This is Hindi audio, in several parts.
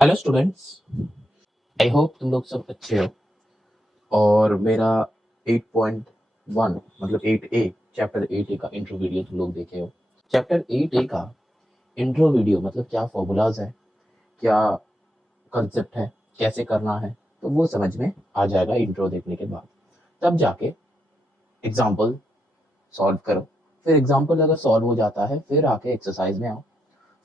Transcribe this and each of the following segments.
हेलो स्टूडेंट्स, आई होप तुम लोग सब अच्छे हो। और मेरा 8.1 मतलब 8A चैप्टर 8A का इंट्रो वीडियो तुम लोग देखे हो। चैप्टर 8A का इंट्रो वीडियो मतलब क्या फॉर्मूलाज है, क्या कंसेप्ट है, कैसे करना है, तो वो समझ में आ जाएगा इंट्रो देखने के बाद। तब जाके एग्जाम्पल सॉल्व करो, फिर एग्जाम्पल अगर सॉल्व हो जाता है फिर आके एक्सरसाइज में आओ,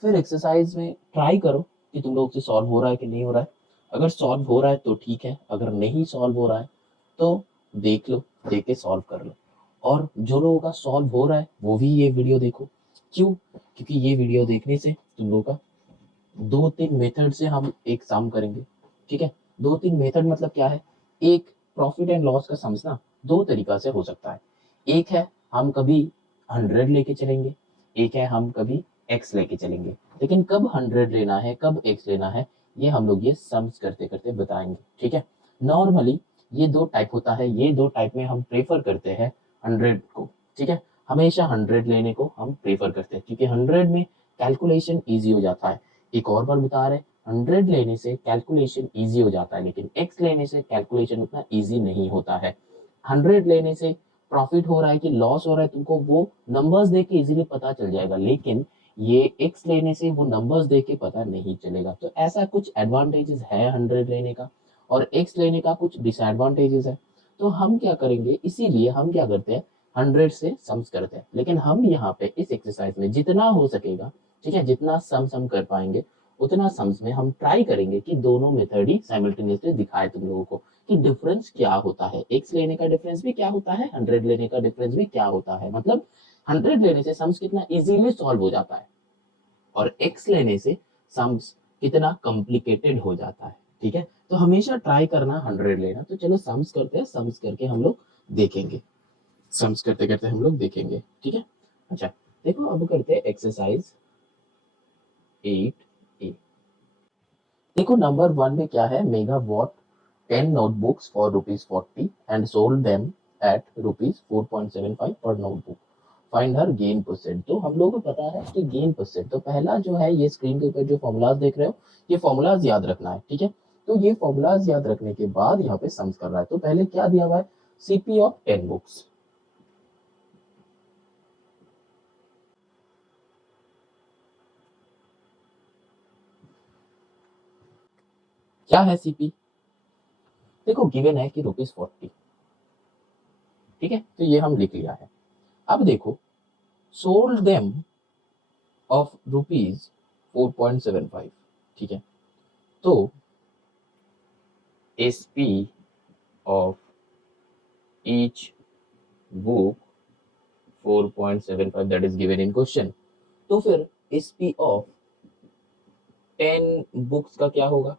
फिर एक्सरसाइज में ट्राई करो कि तुम लोग से सॉल्व हो रहा है कि नहीं हो रहा है। अगर सॉल्व हो रहा है तो ठीक है, अगर नहीं सॉल्व हो रहा है तो देख लो, देख के सॉल्व कर लो। और जो लोगों का सॉल्व हो रहा है वो भी ये वीडियो देखो। क्यों? क्योंकि ये वीडियो देखने से तुम लोगों का 2-3 मेथड से हम एक सम करेंगे। ठीक है, 2-3 मेथड मतलब क्या है? एक प्रॉफिट एंड लॉस का समझना दो तरीका से हो सकता है। एक है हम कभी 100 लेके चलेंगे, एक है हम कभी x लेके चलेंगे। लेकिन कब 100 लेना है, कब x लेना है, ये हम लोग ये सम्स करते करते बताएंगे। ठीक है, नॉर्मली ये दो टाइप होता है, ये दो टाइप में हम प्रेफर करते हैं 100 को। ठीक है, हमेशा 100 लेने को हम प्रेफर करते हैं क्योंकि 100 में कैलकुलेशन ईजी हो जाता है। एक और बार बता रहे, 100 लेने से कैलकुलेशन ईजी हो जाता है, लेकिन x लेने से कैलकुलेशन उतना ईजी नहीं होता है। 100 लेने से प्रॉफिट हो रहा है कि लॉस हो रहा है तुमको वो नंबर्स देख के इजीली पता चल जाएगा, लेकिन ये x लेने से वो नंबर्स देख के पता नहीं चलेगा। तो ऐसा कुछ एडवांटेजेस है 100 लेने का और x लेने का कुछ डिसएडवांटेजेस है। तो हम क्या करेंगे, इसीलिए हम क्या करते हैं 100 से सम्स करते हैं। लेकिन हम यहाँ पे इस एक्सरसाइज में जितना हो सकेगा, ठीक है, जितना सम कर पाएंगे उतना सम्स में हम ट्राई करेंगे कि दोनों मेथड ही साइमल्टेनियसली दिखाए तुम लोगों को कि डिफरेंस क्या होता है, x लेने का डिफरेंस भी क्या होता है, 100 लेने का डिफरेंस भी क्या होता है। मतलब 100 लेने से सम्स कितना इजीली सॉल्व हो जाता है और x लेने से सम्स कितना कॉम्प्लिकेटेड हो जाता है। ठीक है, तो हमेशा ट्राई करना 100 लेना। तो चलो सम्स करते हैं, सम्स करके हम लोग देखेंगे, सम्स करते करते हम लोग देखेंगे। ठीक है, अच्छा देखो अब करते हैं एक्सरसाइज 8A। देखो नंबर 1 में क्या है, mega what 10 notebooks for ₹40 and sold them at ₹4.75 per notebook. Find her gain percent. तो हम लोगों को पता है कि गेन परसेंट, तो पहला जो है ये स्क्रीन के ऊपर जो फॉर्मूलाज देख रहे हो ये फॉर्मूलाज याद रखना है। ठीक है, तो ये फॉर्मूलाज याद रखने के बाद यहाँ पे सम्स कर रहा है। तो पहले क्या दिया हुआ है, सीपी ऑफ 10 बुक्स। क्या है सीपी? देखो गिवन है कि ₹40। ठीक है, तो ये हम लिख लिया है। अब देखो सोल्ड देम ऑफ ₹4.75। ठीक है, तो SP of each book 4.75 that is given in question। तो फिर SP of 10 बुक्स का क्या होगा,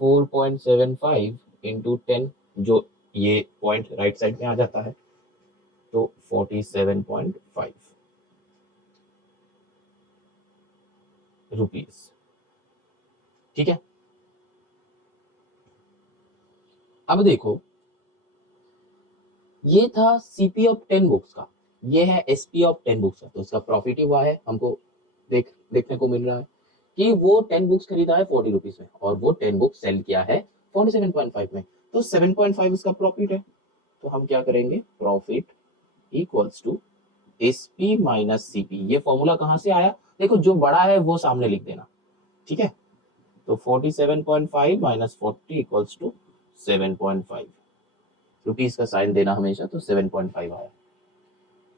4.75 इंटू 10, जो ये पॉइंट राइट साइड में आ जाता है, तो 47.5 रुपीज। ठीक है, अब देखो ये था सीपी ऑफ 10 बुक्स का, ये है एसपी ऑफ 10 बुक्स का। तो उसका प्रॉफिट ही हुआ है, हमको देखने को मिल रहा है कि वो 10 बुक्स खरीदा है 40 रुपीज में और वो 10 बुक्स सेल किया है 47.5 में, तो 7.5 उसका प्रॉफिट है। तो हम क्या करेंगे, profit equals to SP minus CP. ये फॉर्मूला कहां से आया, देखो जो बड़ा है वो सामने लिख देना। ठीक है, तो 47.5 माइनस 40 इक्वल्स टू 7.5, रुपीज का साइन देना हमेशा, तो 7.5 आया।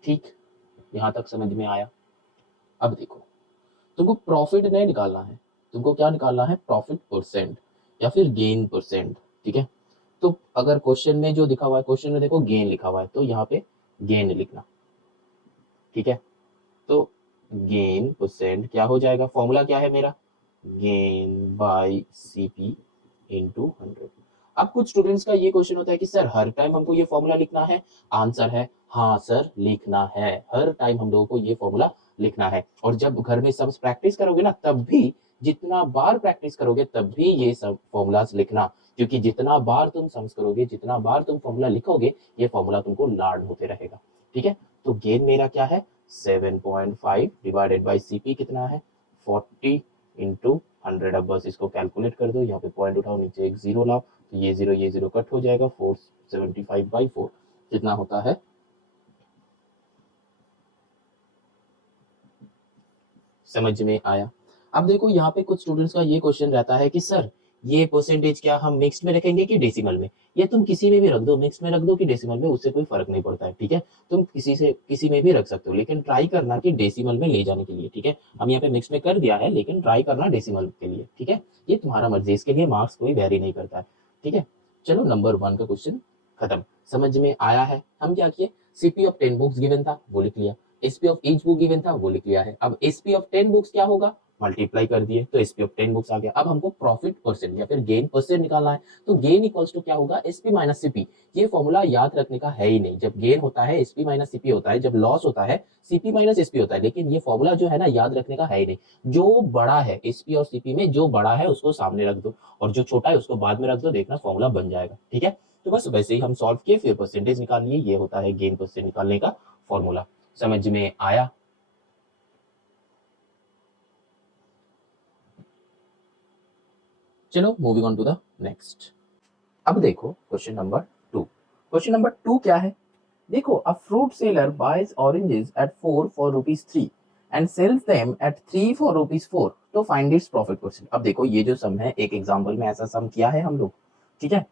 ठीक, यहां तक समझ में आया। अब देखो तुमको प्रॉफिट नहीं निकालना है, तुमको क्या निकालना है, प्रॉफिट परसेंट या फिर गेन परसेंट। ठीक है, तो अगर क्वेश्चन में जो दिखा हुआ है, क्वेश्चन में देखो गेन लिखा हुआ है, तो यहाँ पे गेन लिखना, ठीक है। तो गेन परसेंट क्या हो जाएगा, फॉर्मूला क्या है मेरा, गेन बाय सीपी इंटू 100। अब कुछ स्टूडेंट्स का ये क्वेश्चन होता है कि सर हर टाइम हमको ये फॉर्मूला लिखना है, आंसर है हाँ सर लिखना है, हर टाइम हम लोगों को ये फॉर्मूला लिखना है। और जब घर में सम्स प्रैक्टिस करोगे ना, तब भी जितना बार प्रैक्टिस करोगे तब भी ये सब फॉर्मूलाज लिखना, क्योंकि जितना बार तुम सम्स करोगे, जितना बार तुम फॉर्मूला लिखोगे, ये फॉर्मूला तुमको लर्न होते रहेगा, ठीक है। तो गेन मेरा क्या है 7.5 डिवाइडेड बाई सीपी कितना है 40 इंटू 100। अब बस इसको कैलकुलेट कर दो, यहाँ पे पॉइंट उठाओ, नीचे एक जीरो लाओ, तो ये जीरो कट हो जाएगा, 475 बाई 4 कितना होता है, समझ में आया। अब देखो यहाँ पे कुछ स्टूडेंट्स का ये क्वेश्चन रहता है कि सर ये परसेंटेज क्या हम मिक्स्ड में रखेंगे कि डेसिमल में, ये तुम किसी में भी रख दो, मिक्स में रख दो कि डेसिमल में, उससे कोई फर्क नहीं पड़ता है, ठीक है। तुम किसी में भी रख सकते हो, लेकिन ट्राई करना कि डेसिमल में ले जाने के लिए, ठीक है। हम यहाँ पे मिक्स में कर दिया है, लेकिन ट्राई करना डेसिमल के लिए, ठीक है। ये तुम्हारा मर्जी, इसके लिए मार्क्स कोई वेरी नहीं करता है, ठीक है। चलो नंबर 1 का क्वेश्चन खत्म, समझ में आया है। हम क्या किए, सीपी ऑफ 10 बुक्स गिवन था वो लिख लिया, SP of each book given था वो लिख लिया है। अब एसपी ऑफ 10 बुक्स क्या होगा, मल्टीप्लाई कर दिए तो एसपी ऑफ 10 बुक्स आ गया। अब हमको प्रॉफिट परसेंट या फिर गेन परसेंट निकालना है, तो गेन इक्वल्स टू क्या होगा, एसपी माइनस सीपी। ये फॉर्मूला याद रखने का है ही नहीं, जब गेन होता है एसपी माइनस सीपी होता है, जब लॉस होता है सीपी माइनस एसपी होता है, लेकिन ये फॉर्मूला जो है ना याद रखने का है ही नहीं। जो बड़ा है एसपी और सीपी में, जो बड़ा है उसको सामने रख दो, और जो छोटा है उसको बाद में रख दो, देखना फॉर्मूला बन जाएगा, ठीक है। तो बस वैसे ही हम सॉल्व किए, फिर परसेंटेज निकाल लिए, ये होता है गेन परसेंट निकालने का फॉर्मूला। समझ में आया। चलो moving on to the next. अब देखो क्वेश्चन नंबर 2। क्वेश्चन नंबर 2 क्या है, देखो a fruit seller buys oranges at 4 for ₹3 and sells them at 3 for ₹4, तो फाइंड इट्स प्रॉफिट परसेंट। अब देखो ये जो सम है, एक एग्जांपल में ऐसा सम किया है हम लोग, ठीक है।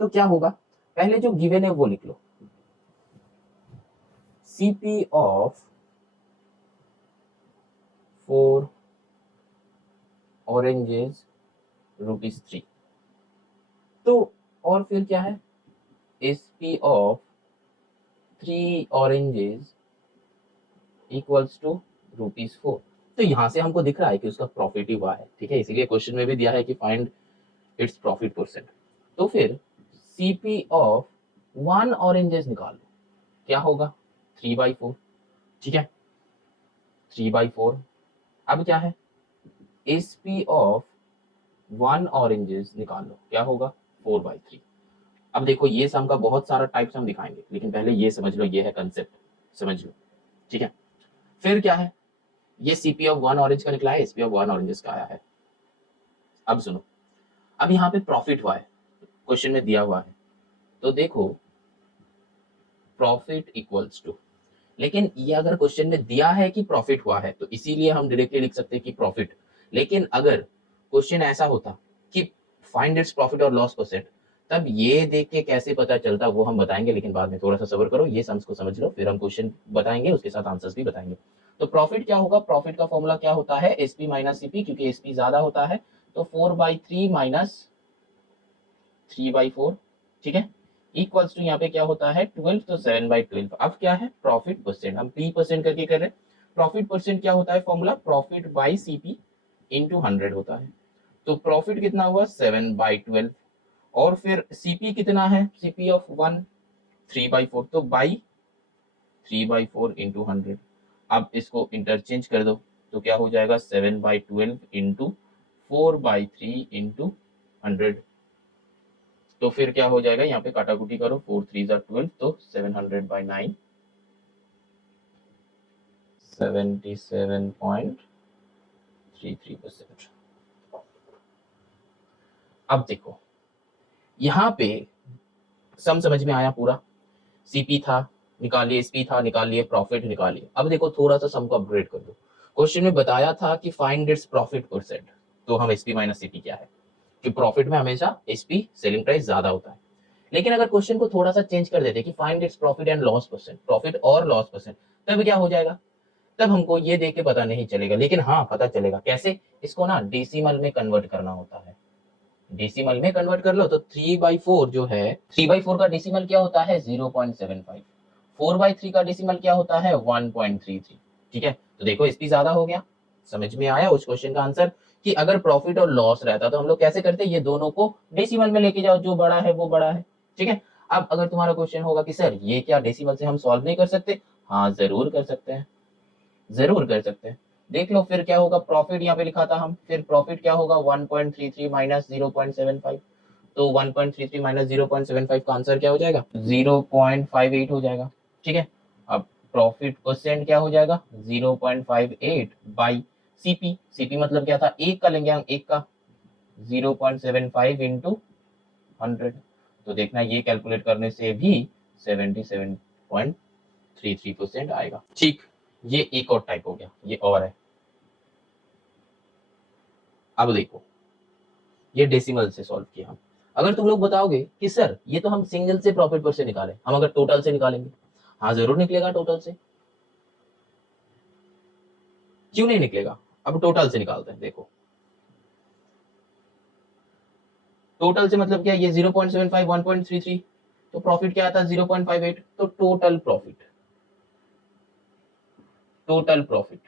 तो क्या होगा, पहले जो गिवन है वो लिख लो, सीपी ऑफ 4 ऑरेंजेस ₹3, तो और फिर क्या है, SP of 3 oranges equals to ₹4। तो यहां से हमको दिख रहा है कि उसका प्रॉफिट ही हुआ है, ठीक है, इसीलिए क्वेश्चन में भी दिया है कि फाइंड इट्स प्रॉफिट परसेंट। तो फिर सीपी ऑफ 1 ऑरेंजेस निकाल लो, क्या होगा 3/4, ठीक है, 3/4। अब क्या है, एसपी ऑफ 1 ऑरेंजेस निकाल लो, क्या होगा 4/3। अब देखो ये सम का बहुत सारा टाइप्स हम दिखाएंगे, लेकिन पहले ये समझ लो, ये है कंसेप्ट, समझ लो, ठीक है। फिर क्या है, ये सीपी ऑफ 1 ऑरेंज का निकला है, एसपी ऑफ 1 ऑरेंजेस का आया है। अब सुनो, अब यहाँ पे प्रॉफिट हुआ है, क्वेश्चन में दिया हुआ है, तो देखो प्रॉफिट इक्वल्स टू, लेकिन ये अगर क्वेश्चन में दिया है कि प्रॉफिट हुआ है, तो इसीलिए हम डायरेक्टली लिख सकते हैं कि प्रॉफिट। लेकिन अगर क्वेश्चन ऐसा होता कि फाइंड इट्स प्रॉफिट और लॉस परसेंट, तब ये देख के कैसे पता चलता वो हम बताएंगे, लेकिन बाद में थोड़ा सा सब्र करो, ये सम्स को समझ लो, फिर हम क्वेश्चन बताएंगे, उसके साथ आंसर्स भी बताएंगे। तो प्रॉफिट क्या होगा, प्रॉफिट का फॉर्मूला क्या होता है, एसपी माइनस सीपी, क्योंकि एसपी ज्यादा होता है, तो 4/3 माइनस 3/4, ठीक है, इक्वल्स टू यहाँ पे क्या होता है 12, तो 7/12। अब क्या है प्रॉफिट परसेंट, हम पी परसेंट करके कर रहे हैं। प्रॉफिट परसेंट क्या होता है formula, profit by CP into 100 होता है। तो प्रॉफिट कितना हुआ 7/12, और फिर सीपी कितना है, सीपी ऑफ 1 3/4, तो बाई 3/4 इंटू 100। अब इसको इंटरचेंज कर दो, तो क्या हो जाएगा 7/12 इंटू 4/3 इंटू 100। तो फिर क्या हो जाएगा, यहाँ पे काटाकुटी करो, 4 3 12, तो 700/9, 77.33%। अब देखो यहाँ पे सम समझ में आया पूरा, सीपी था निकालिए, एसपी था निकालिए, प्रॉफिट निकालिए। अब देखो थोड़ा सा सम को अपग्रेड कर दो, क्वेश्चन में बताया था कि फाइंड इट्स प्रॉफिट परसेंट, तो हम एसपी माइनस सीपी क्या है, कि प्रॉफिट में हमेशा एसपी सेलिंग प्राइस ज्यादा होता है। लेकिन अगर क्वेश्चन को थोड़ा सा चेंज कर देते कि find its profit and loss percent, profit और लॉस परसेंट, तब क्या हो जाएगा, तब हमको ये देख के पता नहीं चलेगा, लेकिन हाँ पता चलेगा कैसे, इसको ना डेसिमल में कन्वर्ट करना होता है। डेसिमल में कन्वर्ट कर लो, तो 3/4 जो है, 3/4 का डेसिमल क्या होता है 0.75, 4/3 का डेसिमल क्या होता है 1.33। ठीक है, तो देखो एसपी ज्यादा हो गया। समझ में आया उस क्वेश्चन का आंसर कि अगर प्रॉफिट और लॉस रहता तो हम लोग कैसे करते, ये दोनों को डेसिमल में लेके जाओ, जो बड़ा है वो बड़ा है। ठीक है, अब अगर तुम्हारा क्वेश्चन होगा कि सर ये क्या डेसिमल से हम सॉल्व नहीं कर सकते, हाँ जरूर कर सकते हैं, जरूर कर सकते हैं। देख लो फिर क्या होगा, प्रॉफिट यहाँ पे लिखा था हम, फिर प्रॉफिट क्या होगा 1.33 माइनस 0.75, तो 1.33 माइनस 0.75 का आंसर क्या हो जाएगा 0.58 हो जाएगा। ठीक है, अब प्रॉफिट परसेंट क्या हो जाएगा 0.58 बाई सीपी, सीपी मतलब क्या था, एक का लेंगे हम, एक का 0.75 इंटू 100, तो देखना ये कैलकुलेट करने से भी 77.33% आएगा। ठीक, ये एक और टाइप हो गया, ये और है। अब देखो ये डेसिमल से सॉल्व किया हम। अगर तुम लोग बताओगे कि सर ये तो हम सिंगल से प्रॉफिट पर से निकाले, हम अगर टोटल से निकालेंगे, हाँ जरूर निकलेगा टोटल से, क्यों नहीं निकलेगा। अब टोटल से निकालते हैं, देखो टोटल से मतलब क्या, ये 0.75 1.33, तो प्रॉफिट क्या आता है 0.58, तो टोटल प्रॉफिट, टोटल प्रॉफिट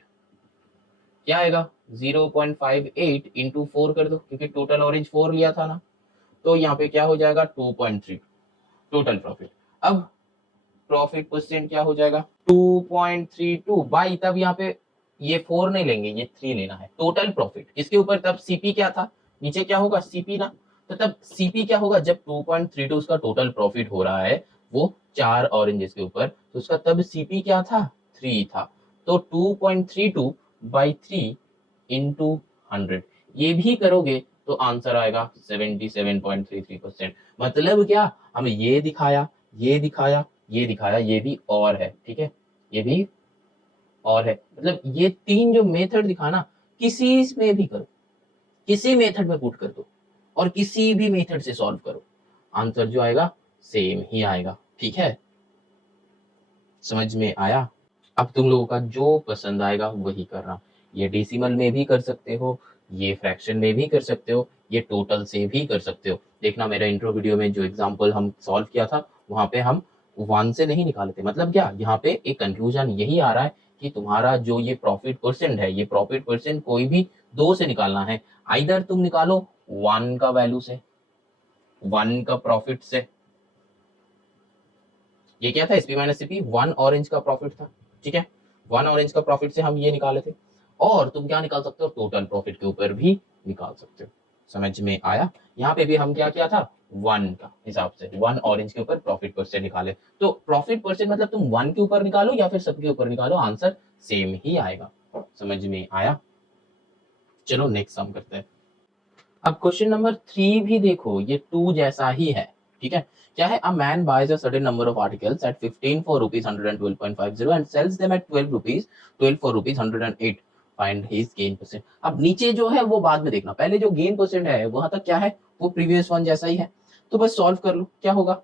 क्या आएगा 0.58 इंटू 4 कर दो, क्योंकि टोटल ऑरेंज 4 लिया था ना, तो यहाँ पे क्या हो जाएगा 2.3 टोटल प्रॉफिट। अब प्रॉफिट परसेंट क्या हो जाएगा 2.32 बाई, तब यहाँ पे ये 4 नहीं लेंगे, ये 3 लेना है, टोटल प्रॉफिट इसके ऊपर, तब सीपी क्या था, नीचे क्या होगा सीपी ना, तो तब सीपी क्या होगा जब 2.32 उसका टोटल प्रॉफिट हो रहा है, वो 4 ऑरेंजेस के ऊपर, तो उसका तब सीपी क्या था 3 था, तो 2.32 बाई 3 इंटू 100, ये भी करोगे तो आंसर आएगा 77.33%। मतलब क्या, हमें ये दिखाया, ये दिखाया, ये दिखाया, ये भी और है। ठीक है, ये भी और है, मतलब ये तीन जो मेथड दिखाना, किसी में भी करो, किसी मेथड में पुट कर दो और किसी भी मेथड से सॉल्व करो, आंसर जो आएगा सेम ही आएगा। ठीक है, समझ में आया। अब तुम लोगों का जो पसंद आएगा वही करना, ये डेसिमल में भी कर सकते हो, ये फ्रैक्शन में भी कर सकते हो, ये टोटल से भी कर सकते हो। देखना मेरा इंट्रो वीडियो में जो एग्जांपल हम सॉल्व किया था, वहां पे हम वन से नहीं निकाले थे। मतलब क्या, यहाँ पे एक कंक्लूजन यही आ रहा है कि तुम्हारा जो ये प्रॉफिट परसेंट है, ये प्रॉफिट परसेंट कोई भी दो से निकालना है, आइदर तुम निकालो वन का वैल्यू से, वन का प्रॉफिट से, ये क्या था SP minus CP, one orange का प्रॉफिट था। ठीक है, वन ऑरेंज का प्रॉफिट से हम ये निकाले थे, और तुम क्या निकाल सकते हो टोटल प्रॉफिट के ऊपर भी निकाल सकते हो। समझ में आया, यहाँ पे भी हम क्या किया था वन का हिसाब से, वन ऑरेंज के ऊपर प्रॉफिट परसेंट निकाले, तो प्रॉफिट परसेंट मतलब तुम वन के ऊपर निकालो या फिर सबके ऊपर निकालो, आंसर सेम ही आएगा। समझ में आया, चलो नेक्स्ट सम करते हैं। अब क्वेश्चन नंबर 3 भी देखो, ये 2 जैसा ही है। ठीक है, क्या है, a man buys a certain number of articles at 15 for rupees 112.50 and sells them at 12 rupees 12 for rupees 108, find his gain percent. अब नीचे जो है वो बाद में देखना, पहले जो गेन परसेंट है वहां तक क्या है, वो प्रीवियस वन जैसा ही है, तो बस सॉल्व कर लो क्या होगा।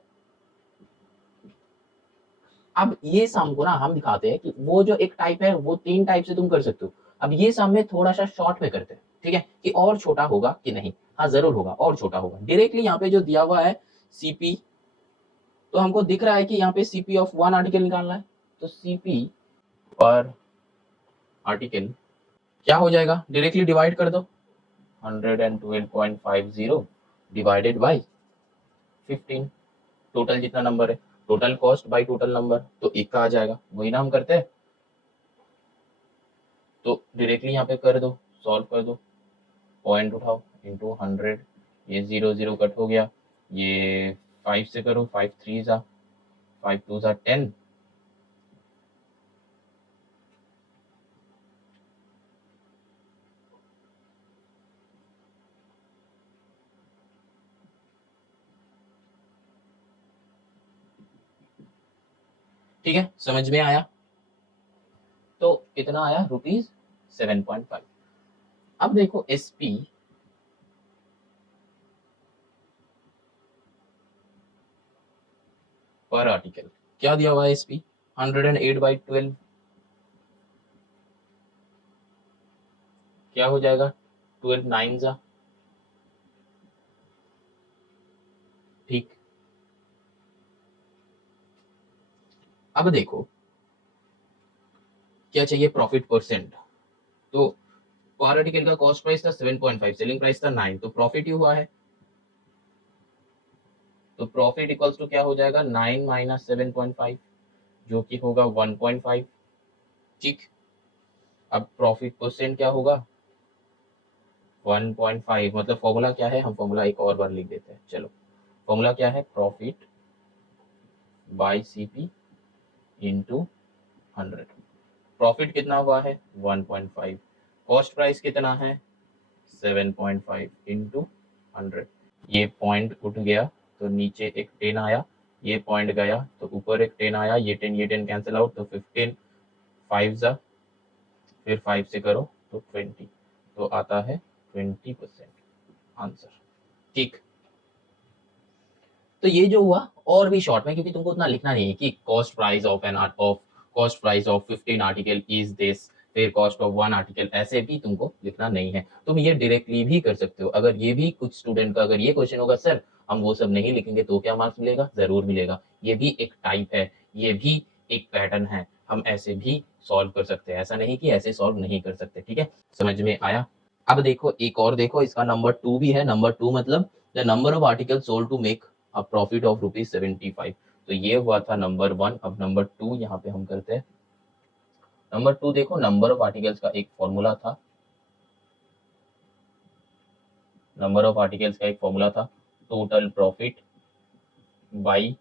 अब ये सम को ना हम दिखाते हैं कि वो जो एक टाइप है वो 3 टाइप से तुम कर सकते हो। अब ये सम में थोड़ा सा शॉर्ट में करते हैं, ठीक है, कि और छोटा होगा कि नहीं, हाँ जरूर होगा, और छोटा होगा। डायरेक्टली यहाँ पे जो दिया हुआ है सीपी, तो हमको दिख रहा है कि यहाँ पे सीपी ऑफ वन आर्टिकल निकालना है, तो सीपी पर आर्टिकल क्या हो जाएगा, डायरेक्टली डिवाइड कर दो 112.50 डिवाइडेड बाई 15, टोटल जितना नंबर है, total cost by total number, तो एक का आ जाएगा, वही ना हम करते हैं। तो डायरेक्टली यहाँ पे कर दो, सॉल्व कर दो, पॉइंट उठाओ इंटू 100, ये 0 0 कट हो गया, ये 5 से करो, 5 3 जा, 5 2 जा 10, ठीक है, समझ में आया। तो कितना आया रुपीज 7.5। अब देखो एसपी पर आर्टिकल क्या दिया हुआ है, एसपी 108/12 क्या हो जाएगा, 12 9 जा, ठीक, अब देखो क्या चाहिए, प्रॉफिट परसेंट। तो पर आर्टिकल का कॉस्ट प्राइस था 7.5, सेलिंग प्राइस था 9, तो प्रॉफिट ही हुआ है। तो प्रॉफिट इक्वल्स टू क्या हो जाएगा, 9 माइनस 7.5, जो कि होगा 1.5। ठीक, अब प्रॉफिट परसेंट क्या होगा, 1.5। मतलब फॉर्मूला क्या है, हम फॉर्मूला एक और बार लिख देते हैं। चलो, फॉर्मूला क्या है, profit by CP into 100। Profit कितना हुआ है 1.5, कॉस्ट प्राइस कितना है 7.5 इंटू 100। ये पॉइंट उठ गया तो नीचे एक 10 आया, ये पॉइंट गया तो ऊपर एक 10 आया, ये 10 कैंसिल आउट, तो 15 5 जा, फिर 5 से करो तो 20, तो आता है 20% आंसर। ठीक, तो ये जो हुआ, और भी शॉर्ट में, क्योंकि तुमको उतना लिखना नहीं है कि cost price of an of cost price of 15 article is this, फिर कॉस्ट ऑफ 1 आर्टिकल, ऐसे भी तुमको लिखना नहीं है। तुम ये डायरेक्टली भी कर सकते हो। अगर ये भी कुछ स्टूडेंट का अगर ये क्वेश्चन होगा, सर हम वो सब नहीं लिखेंगे तो क्या मार्क्स मिलेगा, जरूर मिलेगा। ये भी एक टाइप है, ये भी एक पैटर्न है, हम ऐसे भी सॉल्व कर सकते हैं, ऐसा नहीं कि ऐसे सॉल्व नहीं कर सकते। ठीक है, समझ में आया। अब देखो एक और देखो, इसका नंबर 2 भी है। नंबर 2 मतलब the number of article sold to make a profit of ₹75। तो ये हुआ था नंबर 1। अब नंबर 2 यहाँ पे हम करते हैं। नंबर 2 देखो, नंबर ऑफ आर्टिकल्स का एक फॉर्मूला था, नंबर ऑफ आर्टिकल्स का एक फॉर्मूला था, total profit by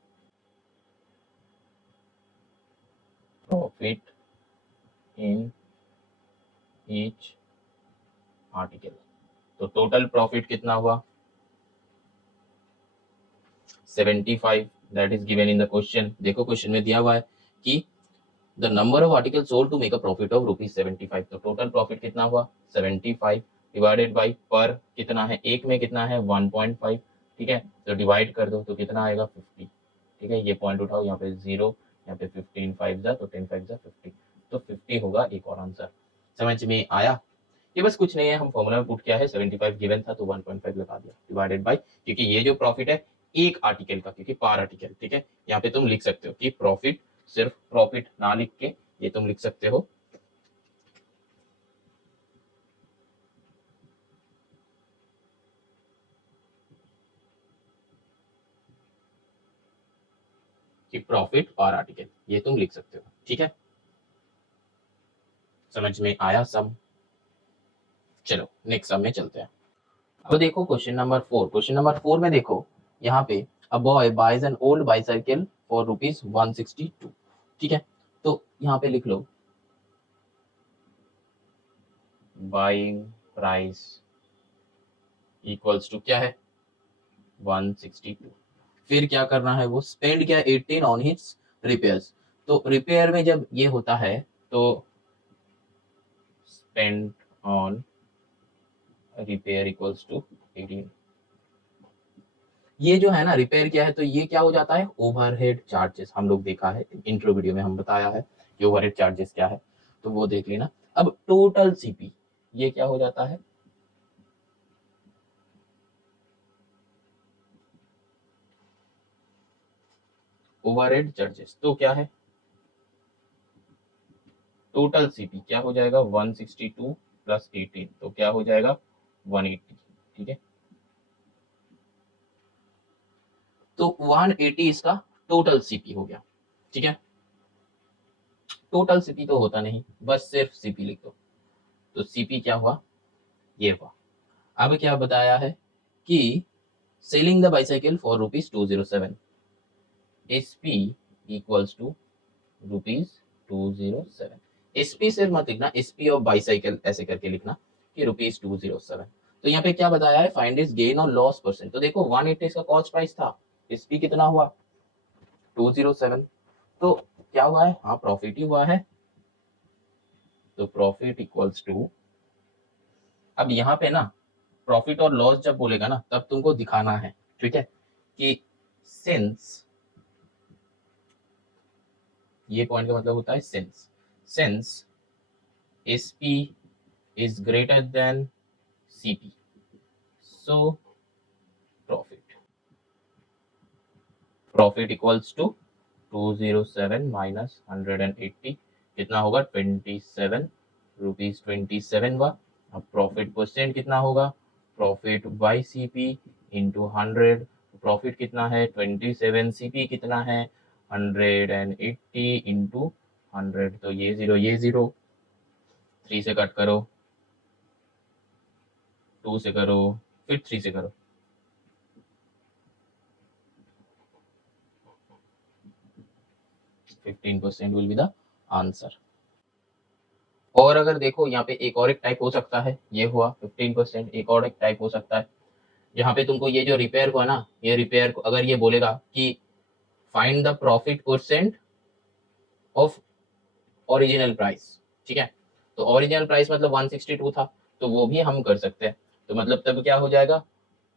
profit in each article. तो टोटल प्रॉफिट कितना हुआ 75, that is given in the question. देखो क्वेश्चन में दिया हुआ है कि the number of article sold to make a profit of ₹75। तो टोटल प्रॉफिट कितना हुआ 75 डिवाइडेड बाई पर कितना है, एक में कितना है 1.5। ठीक है, तो डिवाइड कर दो तो कितना आएगा 50। ठीक है, ये पॉइंट उठाओ, यहाँ पे 0, यहाँ पे 15 5 जा, तो 10 5 जा 50, तो 50 होगा एक और आंसर। समझ में आया। ये बस कुछ नहीं है, हम फॉर्मूला में पुट किया है, 75 गिवन था तो 1.5 लगा दिया, डिवाइडेड बाई, क्योंकि ये जो प्रॉफिट है एक आर्टिकल का, क्योंकि पर आर्टिकल। ठीक है, यहाँ पे तुम लिख सकते हो कि प्रॉफिट, सिर्फ प्रॉफिट ना लिख के ये तुम लिख सकते हो कि प्रॉफिट पर आर्टिकल, ये तुम लिख सकते हो। ठीक है, समझ में आया सब। चलो नेक्स्ट सब में चलते हैं। अब देखो क्वेश्चन नंबर 4 में देखो, यहाँ पे a boy buys an old bicycle for ₹162। ठीक है, तो यहाँ पे लिख लो बाइंग प्राइस इक्वल्स टू क्या है 162। फिर क्या करना है, वो स्पेंड क्या 18 ऑन हिट्स रिपेयर्स। तो रिपेयर में जब ये होता है तो spend on repair equals to 18। ये जो है ना रिपेयर क्या है, तो ये क्या हो जाता है ओवरहेड चार्जेस। हम लोग देखा है इंट्रो वीडियो में, हम बताया है कि ओवरहेड चार्जेस क्या है, तो वो देख लेना। अब टोटल सीपी ये क्या हो जाता है, ओवरहेड चार्जेस। तो क्या है टोटल सीपी, क्या हो जाएगा 162 प्लस 18, तो क्या हो जाएगा 180। ठीक है, तो 180 इसका टोटल सीपी हो गया। ठीक है, टोटल सीपी तो होता नहीं, बस सिर्फ सीपी लिख दो। तो सीपी क्या हुआ, ये हुआ। अब क्या बताया है कि selling the bicycle for ₹207, SP equals to ₹207। SP सिर्फ मत लिखना, एसपी ऑफ बाइसाइकिल ऐसे करके लिखना कि ₹207। तो यहाँ पे क्या बताया है, फाइंड इज गेन और लॉस परसेंट। तो देखो 180 इसका कॉस्ट प्राइस था, एसपी कितना हुआ 207, तो क्या हुआ है, हाँ प्रॉफिट ही हुआ है। तो प्रॉफिट इक्वल्स टू, अब यहाँ पे ना प्रॉफिट और लॉस जब बोलेगा ना तब तुमको दिखाना है, ठीक है, कि सिंस, ये पॉइंट का मतलब होता है since SP is greater than CP, so profit equals to 207 minus 180 कितना होगा 27 रुपीज 27 हुआ। अब प्रॉफिट परसेंट कितना होगा, profit by CP into 100। Profit कितना है 27, सीपी कितना है 180 इंटू 100, तो ये जीरो 3 से कट करो, 2 से करो, फिर 3 से करो, %15 विल बी द आंसर। और अगर देखो यहाँ पे एक और एक टाइप हो सकता है, ये हुआ 15%, एक और एक टाइप हो सकता है, यहाँ पे तुमको ये जो रिपेयर हुआ ना, ये रिपेयर को अगर ये बोलेगा कि find the profit percent of original price, ठीक है, तो ओरिजिनल प्राइस मतलब 162 था, तो वो भी हम कर सकते हैं। तो मतलब तब क्या हो जाएगा,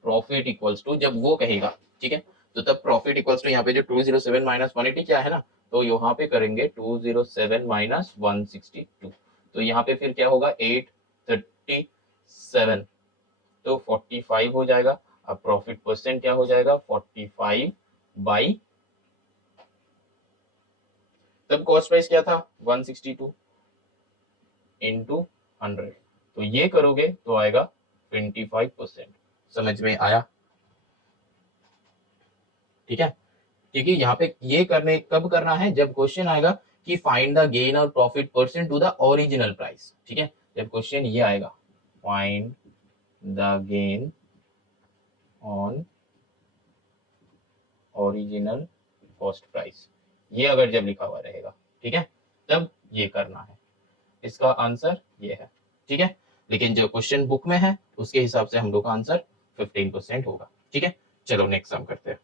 प्रॉफिट इक्वल्स टू, जब वो कहेगा, ठीक है, तो तब प्रॉफिट इक्वल्स टू यहाँ पे जो 207 माइनस 180 क्या है ना, तो यहाँ पे करेंगे 207 माइनस 162, तो यहाँ पे फिर क्या होगा 837, तो 45 हो जाएगा। अब प्रॉफिट परसेंट क्या हो जाएगा 45 बाई, तब कॉस्ट प्राइस क्या था 162 इंटू 100, तो ये करोगे तो आएगा 25%। समझ में आया, ठीक है, क्योंकि यहाँ पे ये करने कब करना है, जब क्वेश्चन आएगा कि फाइंड द गेन और profit percent to the original price, ठीक है, जब क्वेश्चन ये आएगा find the gain on original cost price, ये अगर जब लिखा हुआ रहेगा, ठीक है, तब ये करना है, इसका आंसर ये है, ठीक है, लेकिन जो क्वेश्चन बुक में है उसके हिसाब से हम लोग का आंसर 15% होगा, ठीक है। चलो नेक्स्ट सम करते हैं।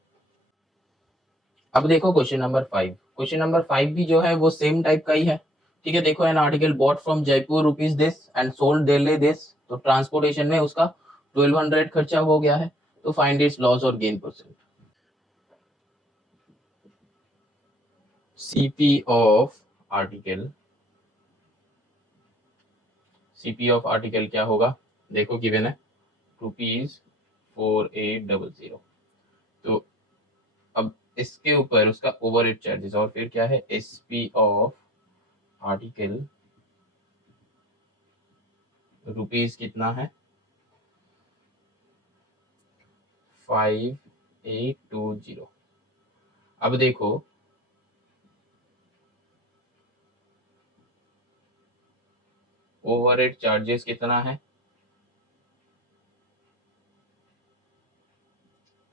अब देखो क्वेश्चन नंबर 5, क्वेश्चन नंबर 5 भी जो है वो सेम टाइप का ही है, ठीक है। देखो an article bought from Jaipur rupees this and sold Delhi this, तो ट्रांसपोर्टेशन में उसका 1200 खर्चा हो गया है, तो फाइंड इट्स लॉस और gain percent. CP of article, CP of article क्या होगा, देखो गिवन है ₹4800, तो अब इसके ऊपर उसका ओवरहेड चार्जेस और फिर क्या है एसपी ऑफ आर्टिकल रुपीज कितना है 5820। अब देखो ओवरहेड चार्जेस कितना है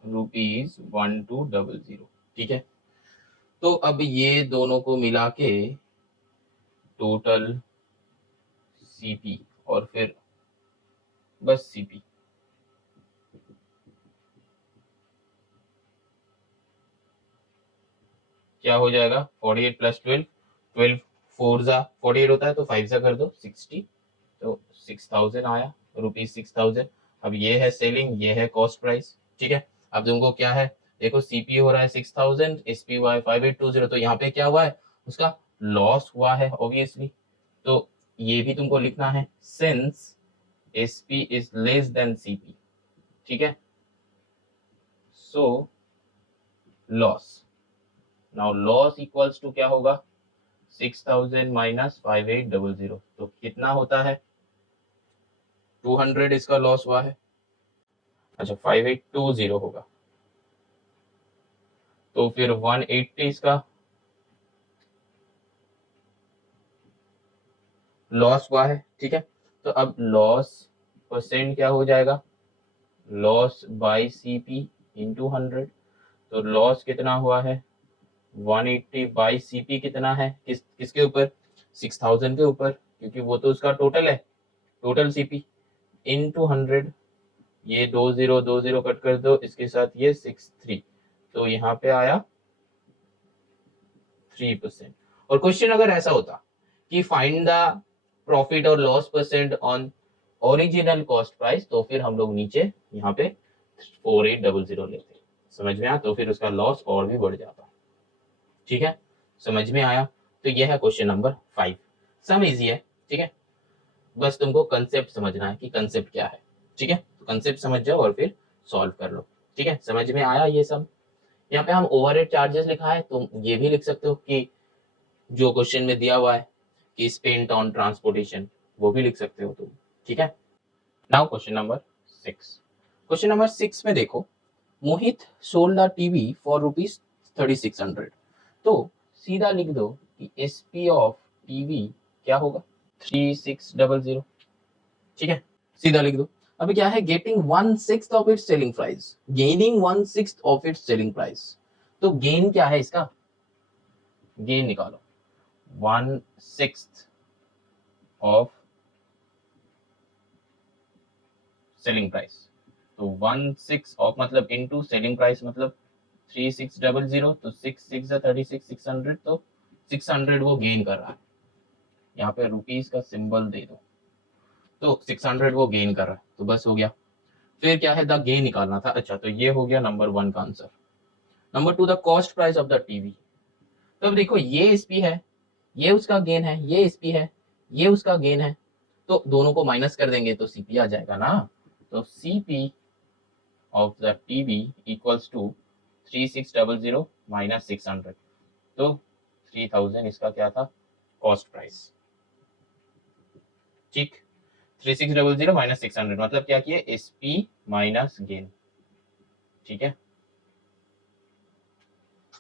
₹1200, ठीक है। तो अब ये दोनों को मिला के टोटल सीपी और फिर बस सीपी, क्या हो जाएगा 48 प्लस 12, 12 4 जा 48 होता है, तो 5 जा कर दो 60, तो 6000 आया ₹6000। अब ये है सेलिंग, ये है कॉस्ट प्राइस, ठीक है। अब तुमको क्या है, देखो सीपी हो रहा है 6000, एसपी हुआ है 5820, तो यहाँ पे क्या हुआ है उसका लॉस हुआ है ऑब्वियसली, तो ये भी तुमको लिखना है since SP is less than CP, ठीक है, so loss, now loss equals to क्या होगा 6000 माइनस 5800, तो कितना होता है 200 इसका लॉस हुआ है, अच्छा 5820 होगा, तो फिर 180 इसका लॉस हुआ है, ठीक है। तो अब लॉस परसेंट क्या हो जाएगा, लॉस बाई सीपी इंटू 100, तो लॉस कितना हुआ है 180 बाई सीपी कितना है, किसके ऊपर 6000 के ऊपर, क्योंकि वो तो उसका टोटल है, टोटल सीपी इंटू 100, ये 20 कट कर दो, इसके साथ ये 63, तो यहाँ पे आया 3%। और क्वेश्चन अगर ऐसा होता कि फाइंड द प्रॉफिट और loss percent on original cost price, तो फिर हम लोग नीचे यहाँ पे 4800 लेते, समझ में आया, तो फिर उसका लॉस और भी बढ़ जाता, ठीक है, समझ में आया। तो यह है क्वेश्चन नंबर 5, सम इजी है, ठीक है, बस तुमको कंसेप्ट समझना है कि कंसेप्ट क्या है, ठीक है, तो कंसेप्ट समझ जाओ और फिर सॉल्व कर लो, ठीक है, समझ में आया ये सब, यहाँ पे हम ओवरहेड चार्जेस लिखा है, तो ये भी लिख सकते हो कि जो क्वेश्चन में दिया हुआ है कि स्पेंट ऑन ट्रांसपोर्टेशन, वो भी लिख सकते हो तुम। ठीक है, now question number 6। Question number 6 में देखो, मोहित सोल्ड अ टीवी फॉर ₹3600। तो सीधा लिख दो कि एसपी ऑफ टीवी क्या होगा, 3600। ठीक है, सीधा लिख दो। अभी क्या है, getting 1/6 of its selling price, gaining 1/6 of its selling price. तो गेन क्या है इसका, गेन निकालो, 1/6 ऑफ सेलिंग प्राइस। तो 1/6 ऑफ मतलब इनटू सेलिंग प्राइस मतलब 3600, तो 6 6 36 600, तो 600 वो गेन कर रहा है। यहाँ पे रुपीस का सिंबल दे दो, तो 600 वो गेन कर रहा है, तो बस हो गया। फिर क्या है, द गेन निकालना था। अच्छा, तो ये हो गया नंबर 1 का answer. Number 2, the cost price of the TV. तो अब देखो, ये एसपी है, ये उसका गेन है, ये एसपी है, ये उसका गेन है, तो दोनों को माइनस कर देंगे तो सीपी आ जाएगा ना। तो CP of the TV equals to 3600 minus 600, तो 3000 इसका क्या था, कॉस्ट प्राइस। ठीक, 3600 माइनस 600 मतलब क्या किए, एसपी माइनस गेन। ठीक है,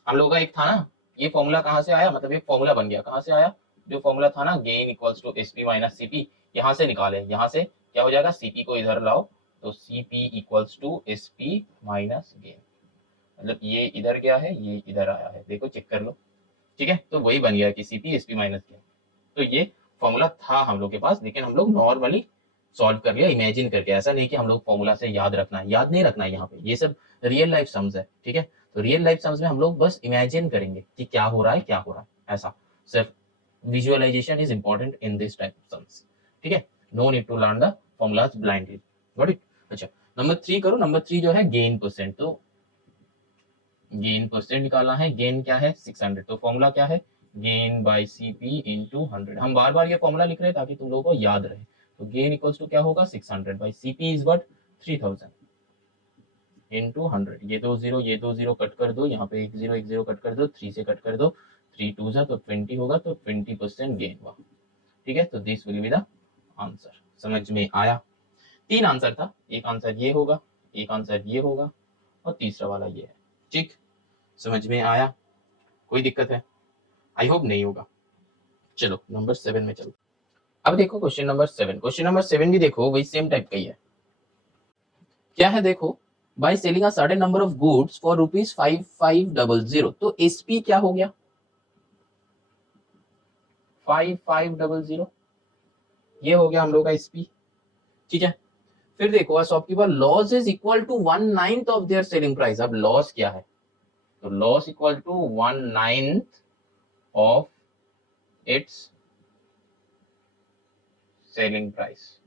हम लोगों का एक था ना, ये फॉर्मूला कहाँ से आया, मतलब एक फॉर्मूला बन गया, कहाँ से आया, जो फॉर्मूला था ना, gain equals to SP minus CP, यहाँ से निकाले। यहाँ से क्या हो जाएगा, सीपी को इधर लाओ, तो CP equals to SP minus gain, मतलब ये इधर गया है, ये इधर आया है, देखो चेक कर लो। ठीक है, तो वही बन गया कि सीपी एसपी माइनस गेन। तो ये फॉर्मूला था हम लोग के पास, लेकिन हम लोग नॉर्मली सॉल्व कर लिया इमेजिन करके। ऐसा नहीं कि हम लोग फॉर्मूला से याद रखना है, याद नहीं रखना है, यहाँ पे ये सब रियल लाइफ सम्स है। ठीक है, तो रियल लाइफ सम्स में हम लोग बस इमेजिन करेंगे कि क्या हो रहा है, क्या हो रहा है, ऐसा सिर्फ visualization is important in this type of sums. ठीक है, no need to learn the formulas blindly, got it. अच्छा, नंबर 3 करो। नंबर 3 जो है गेन परसेंट, तो गेन परसेंट निकालना है। गेन क्या है, 600, तो फॉर्मूला क्या है, गेन बाय सीपी इंटू 100। हम बार बार ये फॉर्मूला लिख रहे हैं ताकि तुम लोगों को याद रहे। तो गेन इक्वल्स टू क्या होगा, 600 by CP is what, 3000 into 100। ये दो जीरो, ये दो जीरो कट कर दो, यहाँ पे एक जीरो कट कर दो, 3 से कट कर दो, 3 2 जा तो 20 होगा, तो 20% गेन हुआ। ठीक है, तो this will be the answer. समझ में आया, 3 आंसर था, एक आंसर ये होगा, एक आंसर ये होगा, और तीसरा वाला ये है। ठीक, समझ में आया, कोई दिक्कत है, आई होप नहीं होगा। चलो नंबर 7 में चलो। अब देखो क्वेश्चन नंबर 7, क्वेश्चन नंबर 7 भी देखो वही सेम टाइप का ही है। क्या है देखो, by selling a certain number of goods for ₹5500, तो एसपी क्या हो गया, 5500, ये हो गया हम लोग का एसपी। ठीक है, फिर देखो shopkeeper loss is equal to 1/9 of their selling price. अब लॉस क्या है, तो loss equal to 1/9 of its selling price.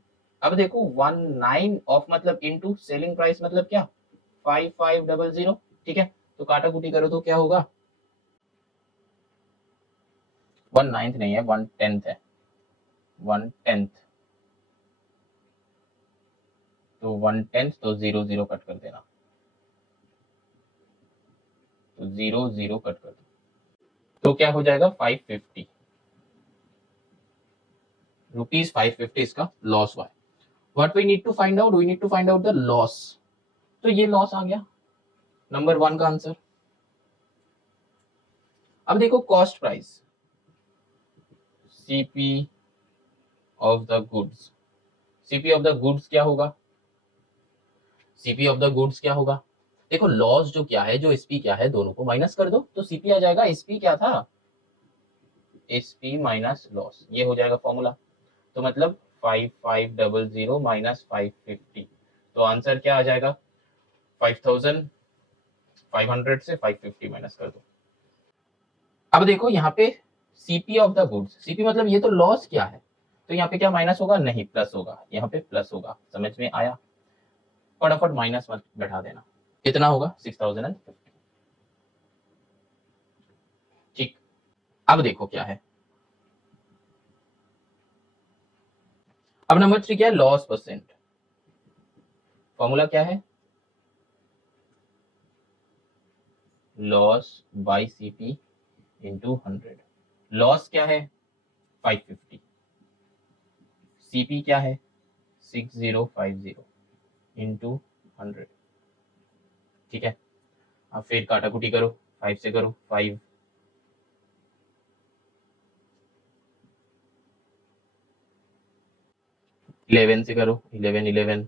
अब देखो 1/9 ऑफ मतलब इनटू सेलिंग प्राइस मतलब क्या, 5500। ठीक है, तो काटा कुटी करो तो क्या होगा, 1/9 नहीं है, 1/10 है, 1/10, तो 1/10 तो 0 0 कट कर देना, तो 0 0 कट कर दो, तो क्या हो जाएगा, 550 रुपीज, 550 इसका लॉस हुआ है। What we need to find out, we need to find out the loss. तो ये लॉस आ गया नंबर 1 का आंसर। अब देखो cost price, CP of the goods, CP of the goods क्या होगा, सीपी ऑफ द गुड्स क्या होगा, देखो लॉस जो क्या है, जो एसपी क्या है, दोनों को माइनस कर दो तो सीपी आ जाएगा। एसपी क्या था, एसपी माइनस लॉस, ये हो जाएगा फॉर्मूला। तो मतलब 5500 माइनस 550, तो आंसर क्या आ जाएगा, 5500 से 550 माइनस कर दो। अब देखो यहाँ पे CP of the goods, CP मतलब ये तो लॉस क्या है, तो यहाँ पे क्या माइनस होगा, नहीं प्लस होगा, यहाँ पे प्लस होगा। समझ में आया, फटाफट माइनस मत बैठा देना, कितना होगा, 6050। ठीक, अब देखो क्या है, अब नंबर 3 क्या है, लॉस परसेंट। फॉर्मूला क्या है, loss by CP into 100। Loss क्या है 550, सीपी क्या है 6050 इंटू 100। ठीक है, अब फिर काटाकुटी करो, 5 से करो, 5 11 से करो, 11 11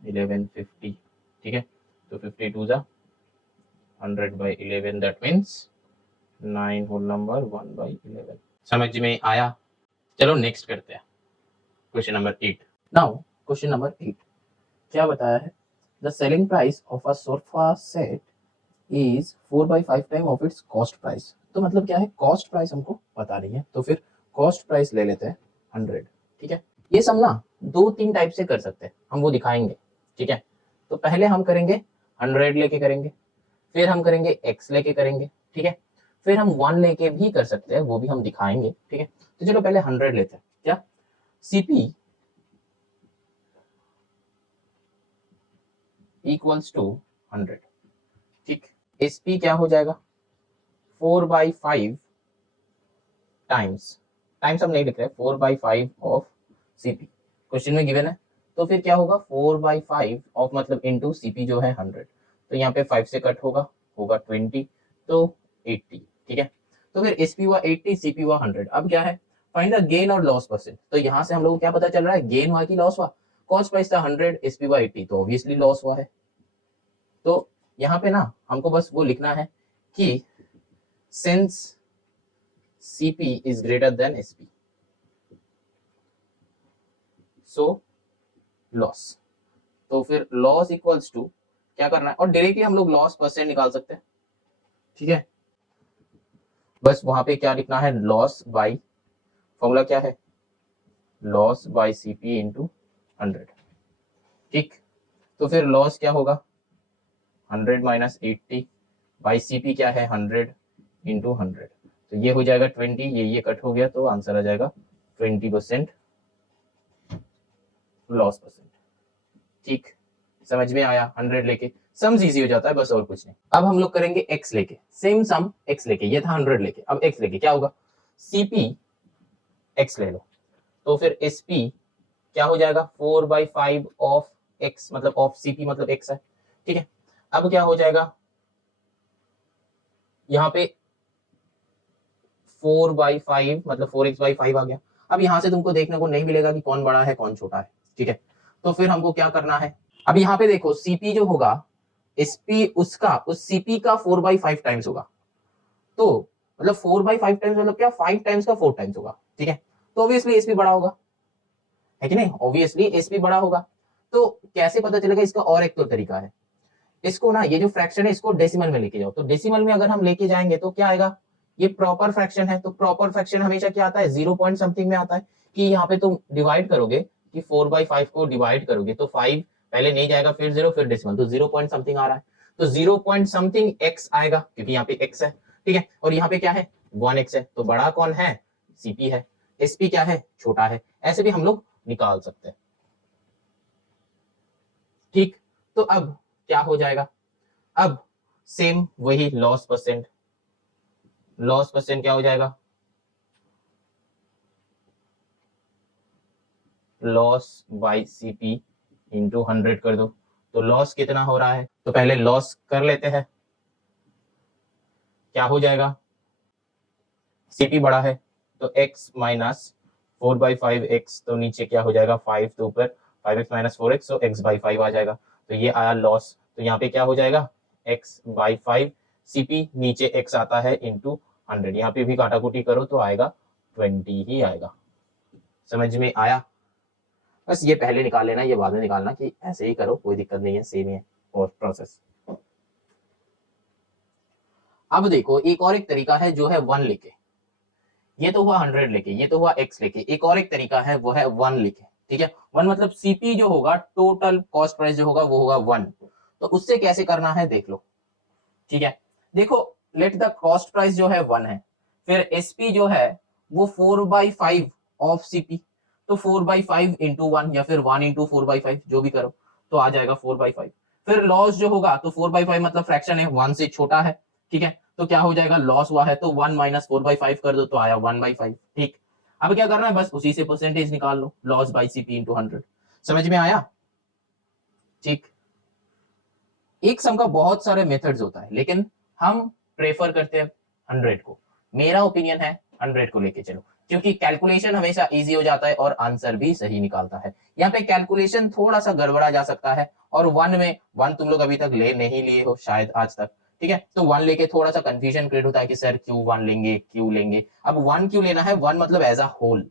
11 50। ठीक है, तो 52 जा 100 by 11, that means 9 whole number 1 by 11। समझ में आया? चलो नेक्स्ट करते हैं, question number 8। Now question number 8 क्या बताया है? The selling price of a sofa set is 4/5 time of its cost price. तो मतलब क्या है, कॉस्ट प्राइस हमको बता रही है, तो फिर कॉस्ट प्राइस ले लेते हैं 100। ठीक है, ये सब ना 2-3 टाइप से कर सकते हैं, हम वो दिखाएंगे। ठीक है, तो पहले हम करेंगे 100 लेके करेंगे, फिर हम करेंगे x लेके करेंगे। ठीक है, फिर हम 1 लेके भी कर सकते हैं, वो भी हम दिखाएंगे। ठीक है, तो चलो पहले 100 लेते हैं। क्या CP इक्वल्स टू 100। ठीक, SP क्या हो जाएगा 4/5 टाइम्स, टाइम्स हम नहीं लिख रहे, 4/5 ऑफ CP क्वेश्चन में गिवन है, तो फिर क्या होगा 4/5 ऑफ मतलब इनटू CP जो है 100, तो यहाँ पे 5 से कट होगा, होगा 20, तो 80। ठीक है, तो फिर SP हुआ 80, CP हुआ 100। अब क्या है, फाइंड द गेन और लॉस परसेंट। तो यहाँ से हम लोग को क्या पता चल रहा है, गेन हुआ कि लॉस हुआ? कॉस्ट प्राइस था 100, SP हुआ 80, तो ऑब्वियसली लॉस हुआ है। तो यहाँ पे ना हमको बस वो लिखना है कि since CP is greater than SP, so loss। तो फिर लॉस इक्वल्स टू क्या करना है, और डायरेक्टली हम लोग लॉस परसेंट निकाल सकते हैं। ठीक है, बस वहां पे क्या लिखना है, लॉस बाई, फॉर्मूला क्या है, लॉस बाई CP इंटू 100। ठीक, तो फिर लॉस क्या होगा 100 माइनस 80 बाई CP क्या है 100 इंटू 100, तो ये हो जाएगा 20, ये कट हो गया, तो आंसर आ जाएगा 20% लॉस परसेंट। ठीक, समझ में आया? 100 लेके सम्स इजी हो जाता है, बस और कुछ नहीं। अब हम लोग करेंगे x लेके, सेम सम x लेके, ये था 100 लेके, अब x लेके क्या होगा, CP x ले लो, तो फिर SP क्या हो जाएगा 4/5 ऑफ x, मतलब ऑफ CP मतलब x है। ठीक है, अब क्या हो जाएगा, यहाँ पे 4/5 मतलब 4x/5 आ गया। अब यहाँ से तुमको देखने को नहीं मिलेगा कि कौन बड़ा है कौन छोटा है। ठीक है, तो फिर हमको क्या करना है, अब यहाँ पे देखो CP जो होगा SP उसका उस CP का 4/5 टाइम्स होगा, तो मतलब 4/5 टाइम्स मतलब क्या, 5 टाइम्स का 4 टाइम्स होगा। ठीक है, तो ऑब्वियसली SP बड़ा होगा, है कि नहीं? ऑब्वियसली SP बड़ा होगा। तो कैसे पता चलेगा, इसका और एक तो तरीका है, इसको ना ये जो फ्रैक्शन है इसको डेसिमल में लेके जाओ। तो डेसिमल में अगर हम लेके जाएंगे तो क्या आएगा, ये प्रॉपर फ्रैक्शन है, तो प्रॉपर फ्रैक्शन हमेशा क्या आता है, 0 पॉइंट समथिंग में आता है। कि यहाँ पे तुम डिवाइड करोगे, कि 4/5 को डिवाइड करोगे तो 5 पहले नहीं जाएगा, फिर 0, फिर डेसिमल, तो 0 पॉइंट समथिंग आ रहा है, तो 0 पॉइंट समथिंग x आएगा, क्योंकि यहाँ पे x है। ठीक है, और यहाँ पे क्या है 1x है, तो बड़ा कौन है, CP है, SP क्या है, छोटा है। ऐसे भी हम लोग निकाल सकते हैं। ठीक, तो अब क्या हो जाएगा, अब सेम वही लॉस परसेंट, लॉस परसेंट क्या हो जाएगा, लॉस बाई CP इंटू 100 कर दो, तो लॉस कितना हो रहा है, तो पहले लॉस कर लेते हैं। क्या हो जाएगा, CP बड़ा है तो x माइनस 4/5x, तो नीचे क्या हो जाएगा 5, तो ऊपर 5x माइनस 4x, तो x/5 आ जाएगा, तो ये आया लॉस। तो यहाँ पे क्या हो जाएगा x/5, CP नीचे x आता है इंटू 100, यहाँ पे भी काटाकुटी करो तो आएगा 20 ही आएगा। समझ में आया? बस ये पहले निकाल लेना, ये बाद में निकालना, कि ऐसे ही करो कोई दिक्कत नहीं है, सेम ही है और प्रोसेस। अब देखो एक और एक तरीका है जो है 1 लेके, ये तो हुआ 100 लेके, ये तो हुआ x लेके, एक और एक तरीका है वो है 1 लेके। ठीक है, 1 मतलब CP जो होगा, टोटल कॉस्ट प्राइस जो होगा वो होगा 1, तो उससे कैसे करना है देख लो। ठीक है, देखो लेट द कॉस्ट प्राइस जो है 1 है, फिर SP जो है वो 4/5 ऑफ CP, तो 4/5 इंटू 1 या फिर 1 इंटू 4/5 जो भी करो, तो आ जाएगा 4/5। फिर लॉस जो होगा तो 4/5 मतलब फ्रैक्शन है, 1 से छोटा है, ठीक है, तो क्या हो जाएगा, लॉस हुआ है तो 1 माइनस 4/5 कर दो तो आया 1/5, ठीक। अब क्या करना है, बस उसी से परसेंटेज निकाल लो, लॉस बाई सीपी इंटू 100। समझ में आया, ठीक। एक सम का बहुत सारे मेथड्स होता है, लेकिन हम प्रेफर करते हैं 100 को। मेरा ओपिनियन है 100 को लेके चलो, क्योंकि कैलकुलेशन हमेशा इजी हो जाता है और आंसर भी सही निकालता है। यहाँ पे कैलकुलेशन थोड़ा सा गड़बड़ा जा सकता है, और वन तुम लोग अभी तक ले नहीं लिए हो शायद आज तक, ठीक है, तो 1 लेके थोड़ा सा कंफ्यूजन क्रिएट होता है कि सर क्यों 1 लेंगे, क्यों लेंगे। अब 1 क्यों लेना है, 1 मतलब एज अ होल,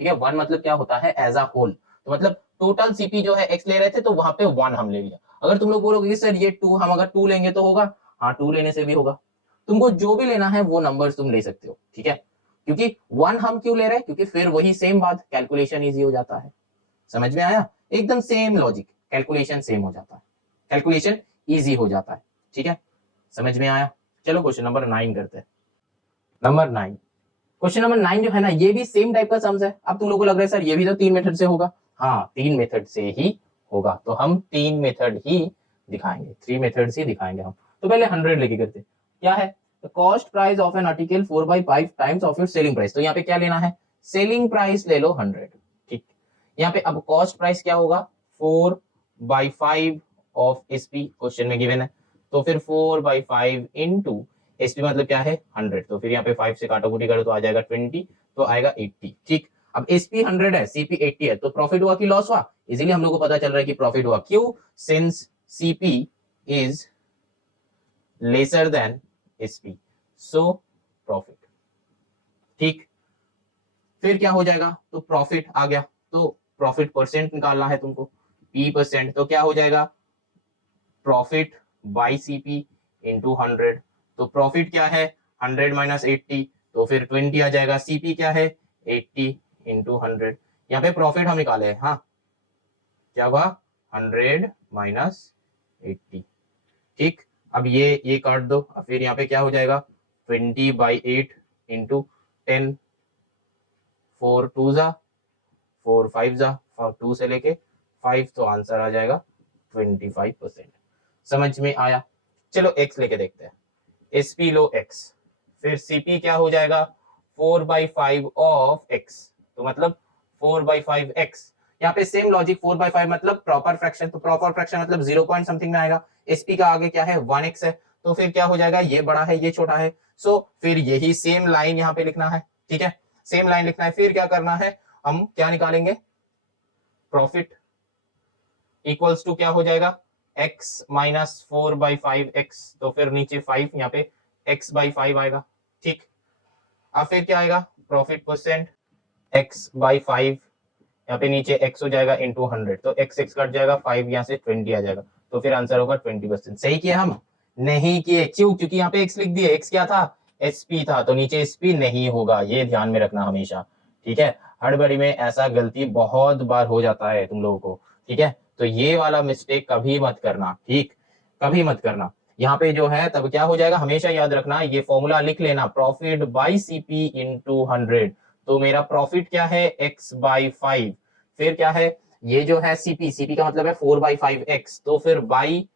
ठीक है, 1 मतलब क्या होता है, एज अ होल, तो मतलब टोटल सीपी जो है एक्स ले रहे थे तो वहां पे 1 हम ले लिया। अगर तुम लोग बोलोगे कि सर ये 2, हम अगर 2 लेंगे तो होगा, हाँ 2 लेने से भी होगा, तुमको जो भी लेना है वो नंबर्स तुम ले सकते हो, ठीक है, क्योंकि 1 हम क्यों ले रहे हैं, क्योंकि फिर वही सेम बात, कैलकुलेशन इजी हो जाता है। समझ में आया, एकदम सेम लॉजिक, कैलकुलेशन सेम हो जाता है, कैलकुलेशन इजी हो जाता है, ठीक है, समझ में आया। चलो क्वेश्चन नंबर 9 करते हैं। नंबर 9, क्वेश्चन नंबर 9 जो है ना, ये भी सेम टाइप का सम्स है। अब तुम लोगों को लग रहा है सर ये भी तो 3 मेथड से होगा, हाँ 3 मेथड से ही होगा, तो हम 3 मेथड ही दिखाएंगे, 3 मेथड्स ही दिखाएंगे हम। तो पहले 100 लेके करते, क्या है, cost price of an article 4/5 times of your selling price, तो यहाँ पे क्या लेना है, सेलिंग प्राइस ले लो 100, ठीक। यहाँ पे अब कॉस्ट प्राइस क्या होगा, 4/5 ऑफ एसपी, क्वेश्चन में गिवन है, तो फिर 4/5 इंटू एसपी मतलब क्या है 100, तो फिर यहाँ पे 5 से काटोकुटी करो तो आ जाएगा 20, तो आएगा 80, ठीक। अब एसपी 100 है, सीपी 80 है, तो प्रॉफिट हुआ कि लॉस हुआ, इजीली हम लोग को पता चल रहा है कि प्रॉफिट हुआ, क्यों, since CP is lesser than SP, so profit, ठीक। फिर क्या हो जाएगा, तो प्रॉफिट आ गया, तो प्रॉफिट परसेंट निकालना है तुमको, पी परसेंट, तो क्या हो जाएगा, प्रॉफिट बाई सीपी इंटू 100, तो प्रॉफिट क्या है 100 माइनस 80, तो फिर 20 आ जाएगा, सीपी क्या है 80 इंटू 100, यहाँ पे प्रॉफिट हम निकाले, हाँ क्या हुआ 100 माइनस 80, ठीक। अब ये काट दो, अब फिर यहाँ पे क्या हो जाएगा 20/8 इंटू 10, 4 2 जा 4 5 जा 2 से लेके 5, तो आंसर आ जाएगा 25%। समझ में आया, चलो एक्स लेके देखते हैं, एसपी लो एक्स, फिर सीपी क्या हो जाएगा 4/5 ऑफ एक्स, तो मतलब 4/5 एक्स, यहाँ पे सेम लॉजिक, 4/5 मतलब प्रॉपर फ्रैक्शन, तो प्रॉपर फ्रैक्शन मतलब 0 पॉइंट समथिंग में आएगा, एसपी का आगे क्या है 1x है, तो फिर क्या हो जाएगा, ये बड़ा है ये छोटा है, सो फिर यही सेम लाइन यहाँ पे लिखना है, ठीक है, सेम लाइन लिखना है। फिर क्या करना है, हम क्या निकालेंगे, प्रॉफिट इक्वल्स टू क्या हो जाएगा x माइनस 4/5x, तो फिर नीचे 5, यहाँ पे x/5 आएगा, ठीक। अब फिर क्या आएगा, प्रॉफिट परसेंट x/5, यहाँ पे नीचे x हो जाएगा इंटू 100, तो x कट जाएगा, 5 यहाँ से 20 आ जाएगा, तो फिर आंसर होगा 20%। सही किया हम, नहीं किए, क्यों, क्योंकि यहाँ पे x लिख दिए, x क्या था sp था, तो नीचे sp नहीं होगा, ये ध्यान में रखना हमेशा, ठीक है। हड़बड़ी में ऐसा गलती बहुत बार हो जाता है तुम लोगों को, ठीक है, तो ये वाला मिस्टेक कभी मत करना, ठीक, कभी मत करना। यहाँ पे जो है तब क्या हो जाएगा, हमेशा याद रखना, ये फॉर्मूला लिख लेना, प्रॉफिट बाई सीपी इंटू 100, तो मेरा प्रॉफिट क्या है x/5, फिर क्या है, ये जो है सीपी, सीपी का मतलब है 4/5x, तो फिर बाई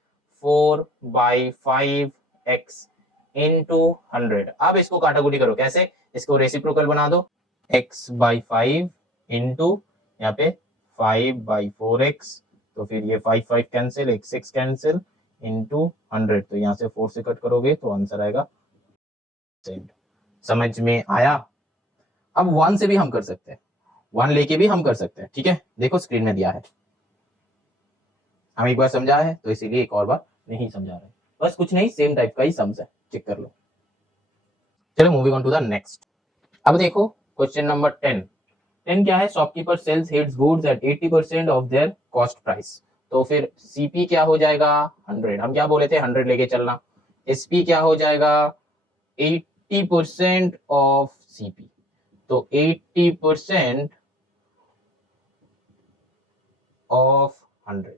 4/5x इंटू 100। अब इसको काटाकुटी करो, कैसे, इसको रेसिप्रोकल बना दो, x/5 इंटू यहाँ पे 5/4x, तो फिर ये 5 5 कैंसिल, एक 6 कैंसिल इंटू 100, तो यहाँ से 4 से कट करोगे तो आंसर आएगा। समझ में आया। अब 1 से भी हम कर सकते हैं, 1 लेके भी हम कर सकते हैं, ठीक है, देखो स्क्रीन में दिया है, हम एक बार समझा है तो इसीलिए एक और बार नहीं समझा रहे, बस कुछ नहीं, सेम टाइप का ही सम्स है, चेक कर लो। चलो moving on to the next. अब देखो क्वेश्चन नंबर 10, 10 क्या है, shopkeeper sells its goods at 80% of their cost price, तो फिर सीपी क्या हो जाएगा 100, हम क्या बोले थे 100 लेके चलना, एसपी क्या हो जाएगा 80% ऑफ सीपी, तो 80% ऑफ 100,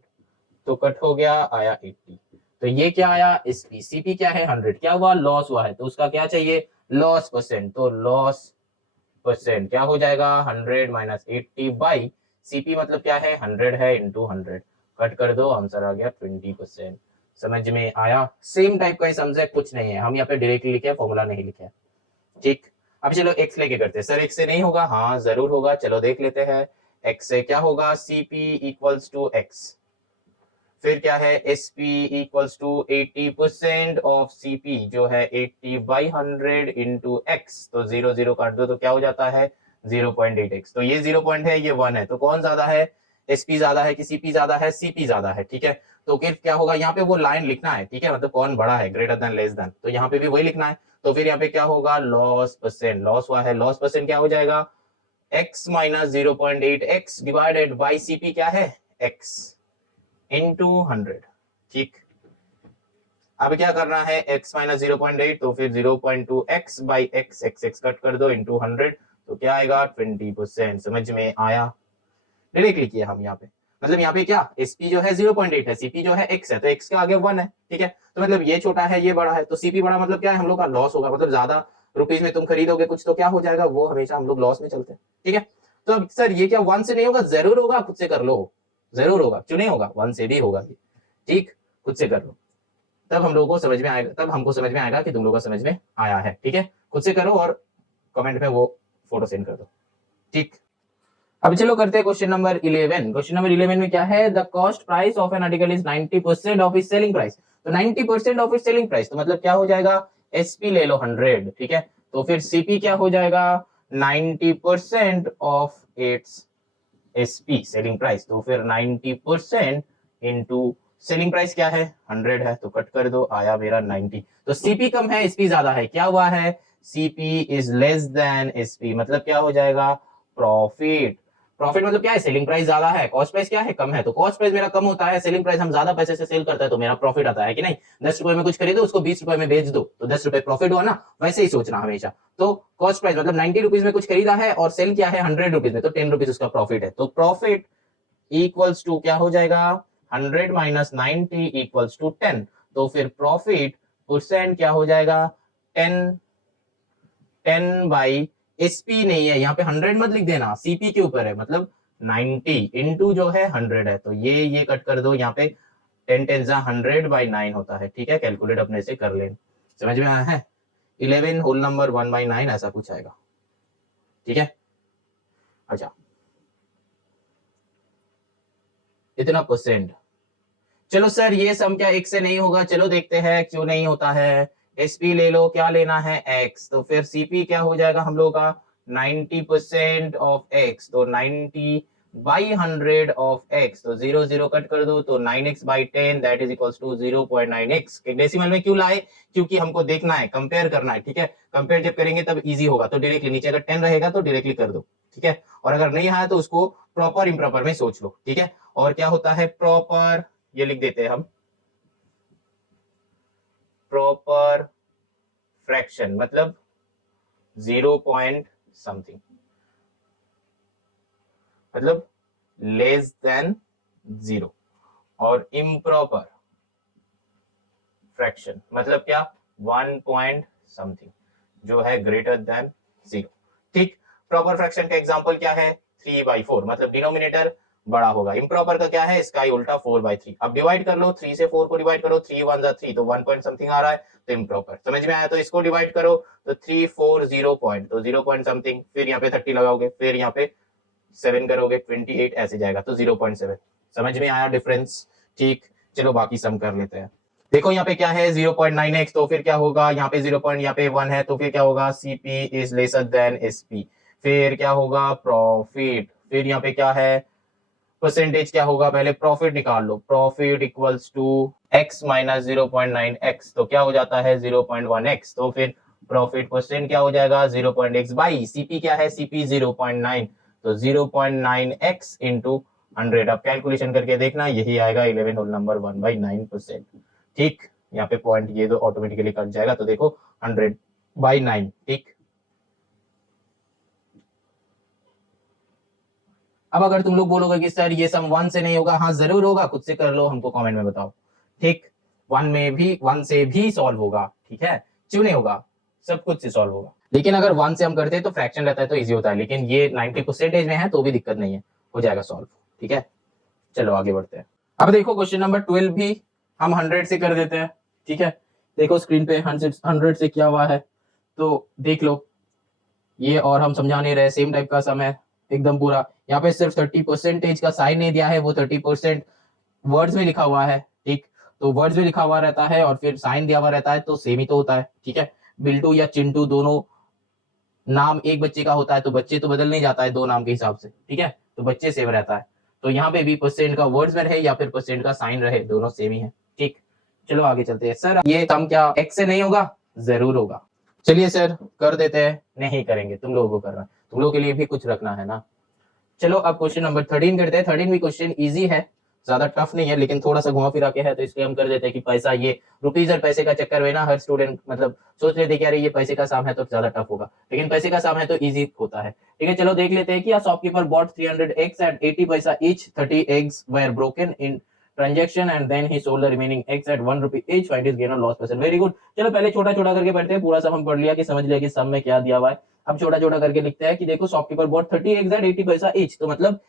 तो कट हो गया, आया 80, तो ये क्या आया एसपी, सीपी क्या है 100, क्या हुआ लॉस हुआ है, तो उसका क्या चाहिए लॉस परसेंट, तो लॉस परसेंट क्या हो जाएगा 100 माइनस 80 बाई सीपी मतलब क्या है 100 है इंटू 100, कट कर दो, आंसर आ गया 20%। समझ में आया? सेम टाइप का ही समझ है, कुछ नहीं है, हम यहाँ पे डायरेक्टली लिखे फॉर्मूला नहीं लिखे। ठीक, अब चलो x लेके करते हैं। सर x से नहीं होगा? हाँ जरूर होगा, चलो देख लेते हैं। x से क्या होगा? cp इक्वल्स टू x, फिर क्या है? sp इक्वल्स टू 80% ऑफ cp जो है 80/100 इंटू x, तो 0 0 काट दो तो क्या हो जाता है? 0.8x। तो ये 0 पॉइंट है, ये 1 है, तो कौन ज्यादा है? sp ज्यादा है कि cp ज्यादा है? cp ज्यादा है। ठीक है, तो फिर क्या होगा? यहाँ पे वो लाइन लिखना है, ठीक है, मतलब कौन बड़ा है, ग्रेटर देन लेस देन, तो यहाँ पे भी वही लिखना है। तो फिर यहाँ पे क्या होगा? लॉस परसेंट, लॉस हुआ है, लॉस परसेंट क्या हो जाएगा? x minus 0.8x divided by cp क्या है? x into 100। ठीक, अब क्या करना है? x माइनस 0.8, तो फिर 0.2x by x, x cut कर दो, इंटू 100, तो क्या आएगा? 20%। समझ में आया? डायरेक्टली किया हम यहाँ पे, मतलब यहाँ पे क्या, sp जो है 0.8 है, cp जो है x है, तो x के आगे 1 है। ठीक है, तो मतलब ये छोटा है, ये बड़ा है, तो cp बड़ा, मतलब क्या है, हम लोग का लॉस होगा, मतलब ज्यादा रुपीज में तुम खरीदोगे कुछ तो क्या हो जाएगा? वो हमेशा हम लोग लॉस में चलते हैं। ठीक है, तो अब सर ये क्या 1 से नहीं होगा? जरूर होगा, खुद से कर लो, जरूर होगा, क्यों नहीं होगा? 1 से भी होगा ये। ठीक, खुद से कर लो, तब हम लोगों को समझ में आएगा, तब हमको समझ में आएगा कि तुम लोगों को समझ में आया है। ठीक है, खुद से करो और कमेंट में वो फोटो सेंड कर दो। ठीक, अब चलो करते हैं क्वेश्चन नंबर 11। क्वेश्चन नंबर 11 में क्या है? The cost price of an article is 90% of its selling price. तो 90% ऑफ इट्स सेलिंग प्राइस, तो मतलब क्या हो जाएगा? एसपी ले लो 100। ठीक है, तो फिर सीपी क्या हो जाएगा? 90% of its SP selling price, तो फिर 90% इंटू सेलिंग प्राइस क्या है? 100 है, तो कट कर दो, आया मेरा 90। तो सीपी कम है, एसपी ज्यादा है, क्या हुआ है? CP is less then SP, मतलब क्या हो जाएगा? प्रॉफिट। प्रॉफिट मतलब क्या है? सेलिंग प्राइस ज्यादा है, कॉस्ट प्राइस क्या है? कम है, तो कॉस्ट प्राइस मेरा कम होता है, सेलिंग प्राइस हम ज्यादा पैसे से सेल करता है, तो मेरा प्रॉफिट आता है कि नहीं? 10 रुपए में कुछ खरीदो, उसको 20 रुपए में बेच दो, तो 10 रुपए प्रॉफिट हुआ ना। वैसे ही सोचना हमेशा। तो कॉस्ट प्राइस मतलब 90 रुपीज में कुछ खरीदा है और सेल किया है 100 रुपीज में, तो 10 रुपीज उसका प्रॉफिट है। तो प्रॉफिट इक्वल्स टू क्या हो जाएगा? 100 माइनस 90 इक्वल्स टू 10। तो फिर प्रॉफिट परसेंट क्या हो जाएगा? 10 बाई एसपी नहीं है यहाँ पे, 100 मत लिख देना, सीपी के ऊपर है, मतलब 90 इंटू जो है 100 है, तो ये कट कर दो, यहाँ पे 10 10 100/9 होता है। ठीक है, कैलकुलेट अपने से कर लें। समझ में आया है? 11 होल नंबर 1/9 ऐसा कुछ आएगा। ठीक है, अच्छा इतना परसेंट। चलो सर ये सम क्या एक से नहीं होगा? चलो देखते हैं क्यों नहीं होता है। एसपी ले लो, क्या लेना है? एक्स, तो फिर सीपी क्या हो जाएगा हम लोग का? 90% ऑफ एक्स, तो 90/100 ऑफ एक्स, तो 0 0 कट कर दो, तो 9x/10 that is equals to 0.9x। Decimal में क्यों लाए? क्योंकि हमको देखना है, कंपेयर करना है। ठीक है, कंपेयर जब करेंगे तब इजी होगा, तो डायरेक्टली नीचे अगर 10 रहेगा तो डायरेक्टली कर दो। ठीक है, और अगर नहीं आया तो उसको प्रॉपर इम्प्रॉपर में सोच लो। ठीक है, और क्या होता है प्रॉपर? ये लिख देते हैं हम, प्रॉपर फ्रैक्शन मतलब 0 पॉइंट समथिंग, मतलब लेस देन 0, और इम्प्रॉपर फ्रैक्शन मतलब क्या? 1 पॉइंट समथिंग जो है ग्रेटर देन 0। ठीक, प्रॉपर फ्रैक्शन का एग्जांपल क्या है? 3/4, मतलब डिनोमिनेटर बड़ा होगा। इम्प्रॉपर का क्या है? इसका ही उल्टा 4/3। अब डिवाइड कर लो, 3 से 4 को डिवाइड करो, 3 1 3, तो 1 पॉइंट समथिंग आ रहा है, तो इम्प्रॉपर। समझ में आया? तो इसको डिवाइड करो, तो 3 4 0 पॉइंट, तो 0 पॉइंट समथिंग, फिर यहाँ पे 30 लगाओगे, फिर यहाँ पे 7 करोगे, 28 ऐसे जाएगा, तो 0.7। समझ में आया डिफरेंस? ठीक, चलो बाकी सम कर लेते हैं। देखो यहाँ पे क्या है? 0.9x, तो फिर क्या होगा? यहाँ पे 0 पॉइंट, यहाँ पे 1 है, तो फिर क्या होगा? CP is lesser than SP. फिर क्या होगा? प्रॉफिट। फिर यहाँ पे क्या है? परसेंटेज क्या होगा? पहले प्रॉफिट निकाल लो, profit equals to x minus 0.9x, तो क्या हो जाता है? 0.1x। तो फिर प्रॉफिट परसेंट क्या हो जाएगा? 0.x बाई सीपी क्या है? सीपी 0.9, तो 0.9x इंटू 100। अब कैलकुलेशन करके देखना, यही आएगा 11 होल नंबर 1/9%। ठीक, यहाँ पे पॉइंट ये दो ऑटोमेटिकली कट जाएगा, तो देखो 100/9। ठीक, अब अगर तुम लोग बोलोगे कि सर ये सम 1 से नहीं होगा, हाँ जरूर होगा, खुद से कर लो, हमको कमेंट में बताओ। ठीक, 1 से भी सॉल्व होगा। ठीक है, क्यों नहीं होगा? सब कुछ से सॉल्व होगा, लेकिन अगर 1 से हम करते हैं तो फ्रैक्शन रहता है तो इजी होता है, लेकिन ये 90% में है तो भी दिक्कत नहीं है, हो जाएगा सॉल्व। ठीक है, चलो आगे बढ़ते हैं। अब देखो क्वेश्चन नंबर 12 भी हम 100 से कर देते हैं, ठीक है। देखो स्क्रीन पे 100 से किया हुआ है, तो देख लो ये, और हम समझा नहीं रहे, सेम टाइप का सम है एकदम पूरा। यहाँ पे सिर्फ 30% का साइन नहीं दिया है, वो 30% वर्ड्स में लिखा हुआ है, ठीक। तो वर्ड्स में लिखा हुआ रहता है और फिर साइन दिया हुआ रहता है, तो सेम ही तो होता है, ठीक है। बिल्टू या चिंटू दोनों नाम एक बच्चे का होता है, तो बच्चे तो बदल नहीं जाता है दो नाम के हिसाब से, ठीक है, तो बच्चे सेम रहता है। तो यहाँ पे भी परसेंट का वर्ड्स में रहे या फिर परसेंट का साइन रहे, दोनों सेम ही है, ठीक। चलो आगे चलते हैं। सर ये सम क्या एक्स से नहीं होगा? जरूर होगा। चलिए सर कर देते हैं। नहीं करेंगे, तुम लोगों को करना है, तुम लोगों के लिए भी कुछ रखना है ना। चलो अब क्वेश्चन नंबर 13 करते हैं। 13 भी क्वेश्चन इजी है, ज्यादा टफ नहीं है, लेकिन थोड़ा सा घुमा फिरा के है, तो इसलिए हम कर देते हैं कि पैसा, ये रुपीज और पैसे का चक्कर में ना हर स्टूडेंट मतलब सोच लेते कि अरे ये पैसे का साम है तो ज्यादा टफ होगा, लेकिन पैसे का साम है तो इजी होता है, ठीक है। चलो देख लेते हैं कि a shopkeeper bought 300 eggs at 80 paisa each. 30 eggs were broken in transaction and then he sold the remaining eggs at 1 rupee each. Find his gain or loss percent. Very good. चलो पहले छोटा छोटा करके पढ़ते हैं, पूरा सब हम पढ़ लिया कि समझ लिया कि सम में क्या दिया हुआ है। अब छोटा छोटा करके लिखते हैं कि देखो शॉपकीपर बॉट 30 eggs at 80 पैसा each, तो मतलब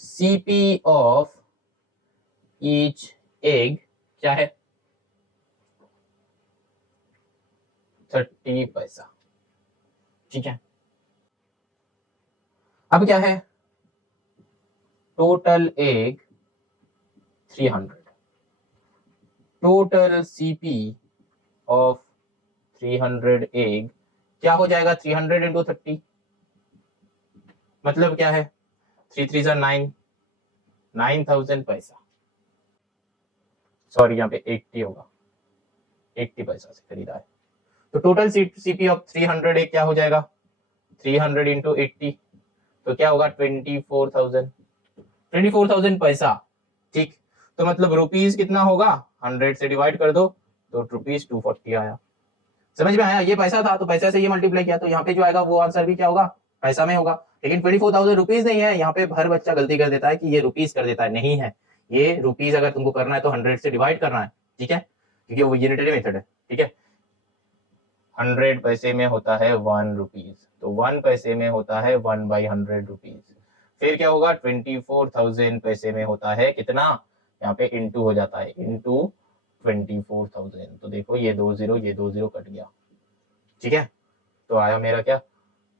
CP of each egg क्या है? 30 पैसा, ठीक है। अब क्या है? Total egg 300, total CP of 300 egg क्या हो जाएगा? 300 इंटू 30, मतलब क्या है? 3 3 9, 9000 पैसा। सॉरी यहाँ पे 80 होगा, 80 पैसा से खरीदा है। तो टोटल CP ऑफ 300 एग क्या हो जाएगा? 300 इंटू 80, तो क्या होगा? 24,000, 24,000 पैसा, ठीक। तो मतलब रुपीज कितना होगा? 100 से डिवाइड कर दो तो रुपीज 240 आया। समझ में आया? ये पैसा था तो पैसा से ये मल्टीप्लाई किया, तो यहाँ पे जो आएगा वो आंसर भी क्या होगा? पैसा में होगा। लेकिन 24,000 रुपीज नहीं है, यहाँ पे हर बच्चा गलती कर देता है कि ये रुपीज कर देता है, नहीं है ये रुपीज। अगर तुमको करना है तो 100 से डिवाइड करना है, ठीक है, क्योंकि वो यूनिटरी मेथड है, ठीक है। 100 पैसे में होता है 1 रुपीज, तो 1 पैसे में होता है 1/100 रुपीज। फिर क्या होगा? 24,000 पैसे में होता है कितना? यहाँ पे इंटू हो जाता है, इंटू 24,000। तो देखो ये 20, ये 20 कट गया, ठीक है। तो आया मेरा क्या?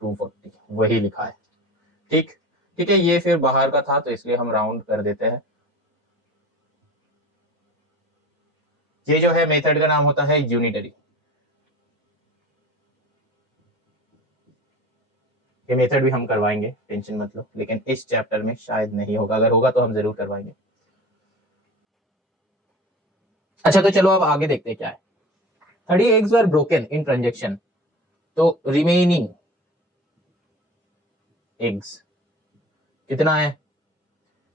240, वही लिखा है, ठीक। ठीक है, ये फिर बाहर का था तो इसलिए हम राउंड कर देते हैं। ये जो है मेथड का नाम होता है यूनिटरी। ये मेथड भी हम करवाएंगे, टेंशन मत लो, लेकिन इस चैप्टर में शायद नहीं होगा, अगर होगा तो हम जरूर करवाएंगे। अच्छा तो चलो अब आगे देखते हैं क्या है। 30 eggs were broken in transaction, तो रिमेनिंग एग्स कितना है?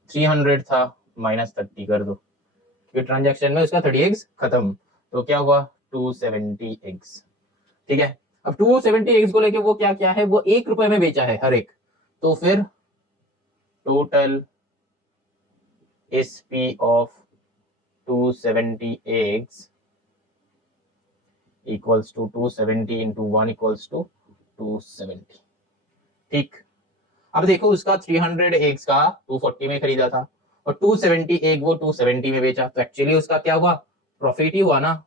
300 था, -30 कर दो, क्योंकि ट्रांजैक्शन में उसका 30 एग्स खत्म, तो क्या हुआ? 270 एग्स, ठीक है। अब 270 एग्स को लेके वो क्या क्या है? वो 1 रुपए में बेचा है हर एक, तो फिर total SP of 270 eggs equals to 270 into 1 equals to 270, ठीक। अब देखो उसका 300 एग्स का 240 में खरीदा था और 270 एग वो 270 में बेचा, तो एक्चुअली उसका क्या हुआ? प्रॉफिट ही हुआ ना।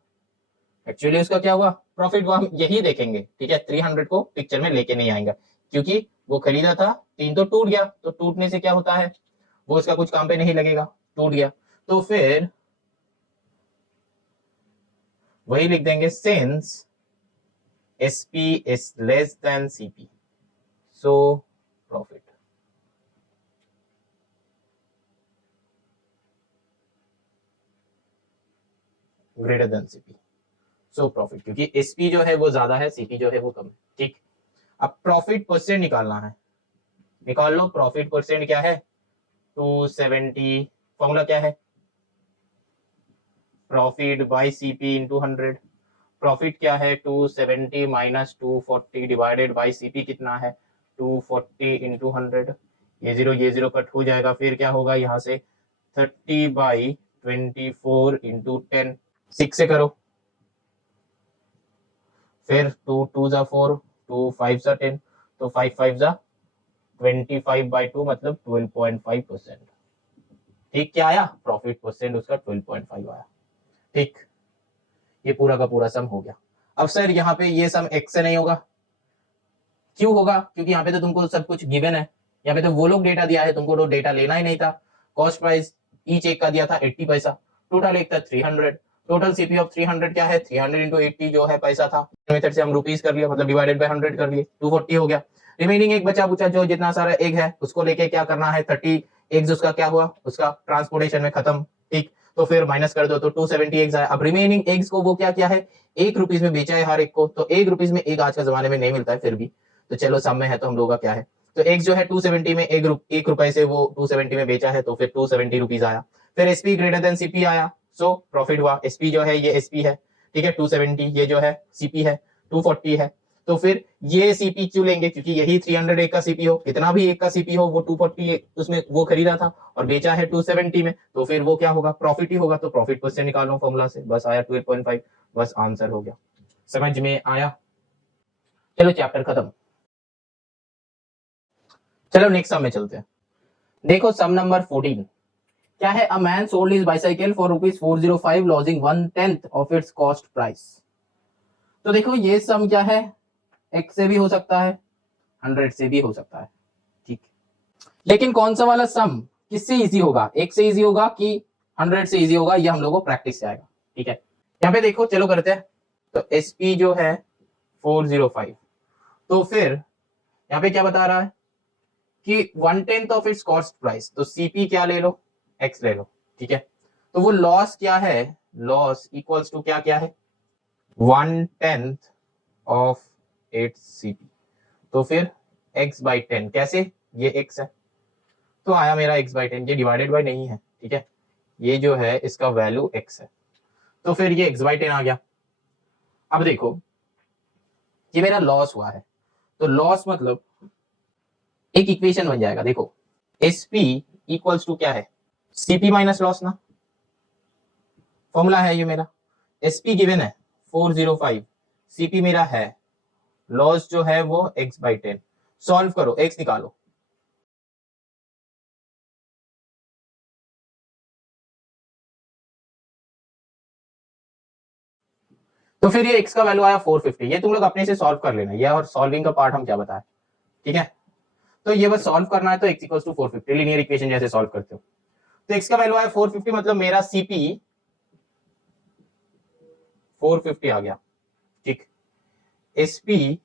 एक्चुअली उसका क्या हुआ? प्रॉफिट हुआ। हम यही देखेंगे, ठीक है। 300 को पिक्चर में लेके नहीं आएंगे, क्योंकि वो खरीदा था 3 तो टूट गया, तो टूटने से क्या होता है? वो उसका कुछ काम पे नहीं लगेगा, टूट गया, तो फिर वही लिख देंगे, since SP is less than CP, so profit। Greater than CP, so profit, क्योंकि SP जो है वो ज्यादा है, CP जो है वो कम है, ठीक। अब प्रॉफिट परसेंट निकालना है, निकाल लो। प्रॉफिट परसेंट क्या है? 270, फॉर्मूला क्या है? Profit by CP into 100। Profit क्या है? 270 माइनस 240 डिवाइडेड बाय CP कितना है? 240 इंटू 100। ये जीरो कट हो जाएगा, फिर क्या होगा? यहाँ से 30/24 इंटू 10, 6 से करो, फिर 2 2 जा 4, 2 5 जा 10, तो 5 5 जा 25/2 मतलब 12.5%। ठीक, क्या आया प्रॉफिट परसेंट उसका 12.5 आया। ठीक, ये पूरा का पूरा सम हो गया। अब सर यहाँ पे ये सम x से नहीं होगा, क्यों होगा? क्योंकि यहाँ पे तो तुमको सब कुछ गिवन है, यहाँ पे तो वो लोग डेटा दिया है, तुमको तो डेटा लेना ही नहीं था। कॉस्ट प्राइस ईच एक का दिया था 80 पैसा, टोटल एक था 300, टोटल सीपी ऑफ 300 क्या है 300 इंटू 80 जो है पैसा था। मेथड से हम रुपीस कर लिया, मतलब डिवाइडेड बाय 100 कर लिए, 240 हो गया। रिमेनिंग एक बचा बुचा जो जितना सारा एग है उसको लेके क्या करना है, 30 एग्स उसका क्या हुआ, उसका ट्रांसपोर्टेशन में खत्म। ठीक, तो फिर माइनस कर दो तो 270 एग्स आया। अब रिमेनिंग एग्स को वो क्या किया है, 1 रुपीज में बेचा है हर एक को, तो 1 रुपीज में एग आज के जमाने में नहीं मिलता है फिर भी, तो चलो सम में है तो हम लोग का क्या है, तो एग्स जो है 270 में 1 रुपए से वो 270 में बेचा है, तो फिर 270 रुपीज आया। फिर एसपी ग्रेटर देन सीपी आया, सो प्रॉफिट हुआ। एसपी जो है ये एसपी है, ठीक है 270, ये जो है सीपी है 240 है, तो फिर ये सीपी क्यों लेंगे, क्योंकि यही 300 एक का सीपी हो, कितना भी एक का सीपी हो वो 240 उसमें वो खरीदा था और बेचा है 270 में, तो फिर वो क्या होगा, प्रॉफिट ही होगा। तो प्रॉफिट परसेंट निकालो फॉर्मूला से, बस आया 12.5, बस आंसर हो गया। समझ में आया? चलो चैप्टर खत्म। चलो नेक्स्ट सम में चलते हैं। देखो सम नंबर 14 क्या है, a man sold his bicycle for ₹405 lodging 1/10 of its cost price. तो देखो ये सम क्या है, x से भी हो सकता है 100 से भी हो सकता है, ठीक, लेकिन कौन सा वाला सम किससे इजी होगा, x से इजी होगा कि 100 से इजी होगा, ये हम लोगों को प्रैक्टिस से आएगा। ठीक है, यहाँ पे देखो चलो करते हैं। तो एसपी जो है 405, तो फिर यहाँ पे क्या बता रहा है कि 1/10 ऑफ इट्स कॉस्ट प्राइस, तो सीपी क्या ले लो, एक्स ले लो। ठीक है, तो वो लॉस क्या है, लॉस इक्वल्स टू क्या क्या है 1/10 ऑफ इट्स सीपी, तो फिर x बाई 10 कैसे, ये x है तो आया मेरा x बाई 10, ये डिवाइडेड बाई नहीं है। ठीक है, ये जो है इसका वैल्यू x है, तो फिर ये x बाई 10 आ गया। अब देखो ये मेरा लॉस हुआ है, तो लॉस मतलब एक इक्वेशन बन जाएगा, देखो एसपी इक्वल्स टू क्या है, सीपी माइनस लॉस ना, फॉर्मूला है ये मेरा। एसपी गिवन है 405, सीपी मेरा है, लॉस जो है वो x बाई 10, सॉल्व करो x निकालो। तो फिर ये x का वैल्यू आया 450, ये तुम लोग अपने से सॉल्व कर लेना, ये और सॉल्विंग का पार्ट हम क्या बताए। ठीक है, तो ये बस सॉल्व करना है, तो x equals to 450 linear equation जैसे सॉल्व करते हो, तो x का वैल्यू आया 450, मतलब मेरा सीपी 450 आ गया। ठीक, एसपी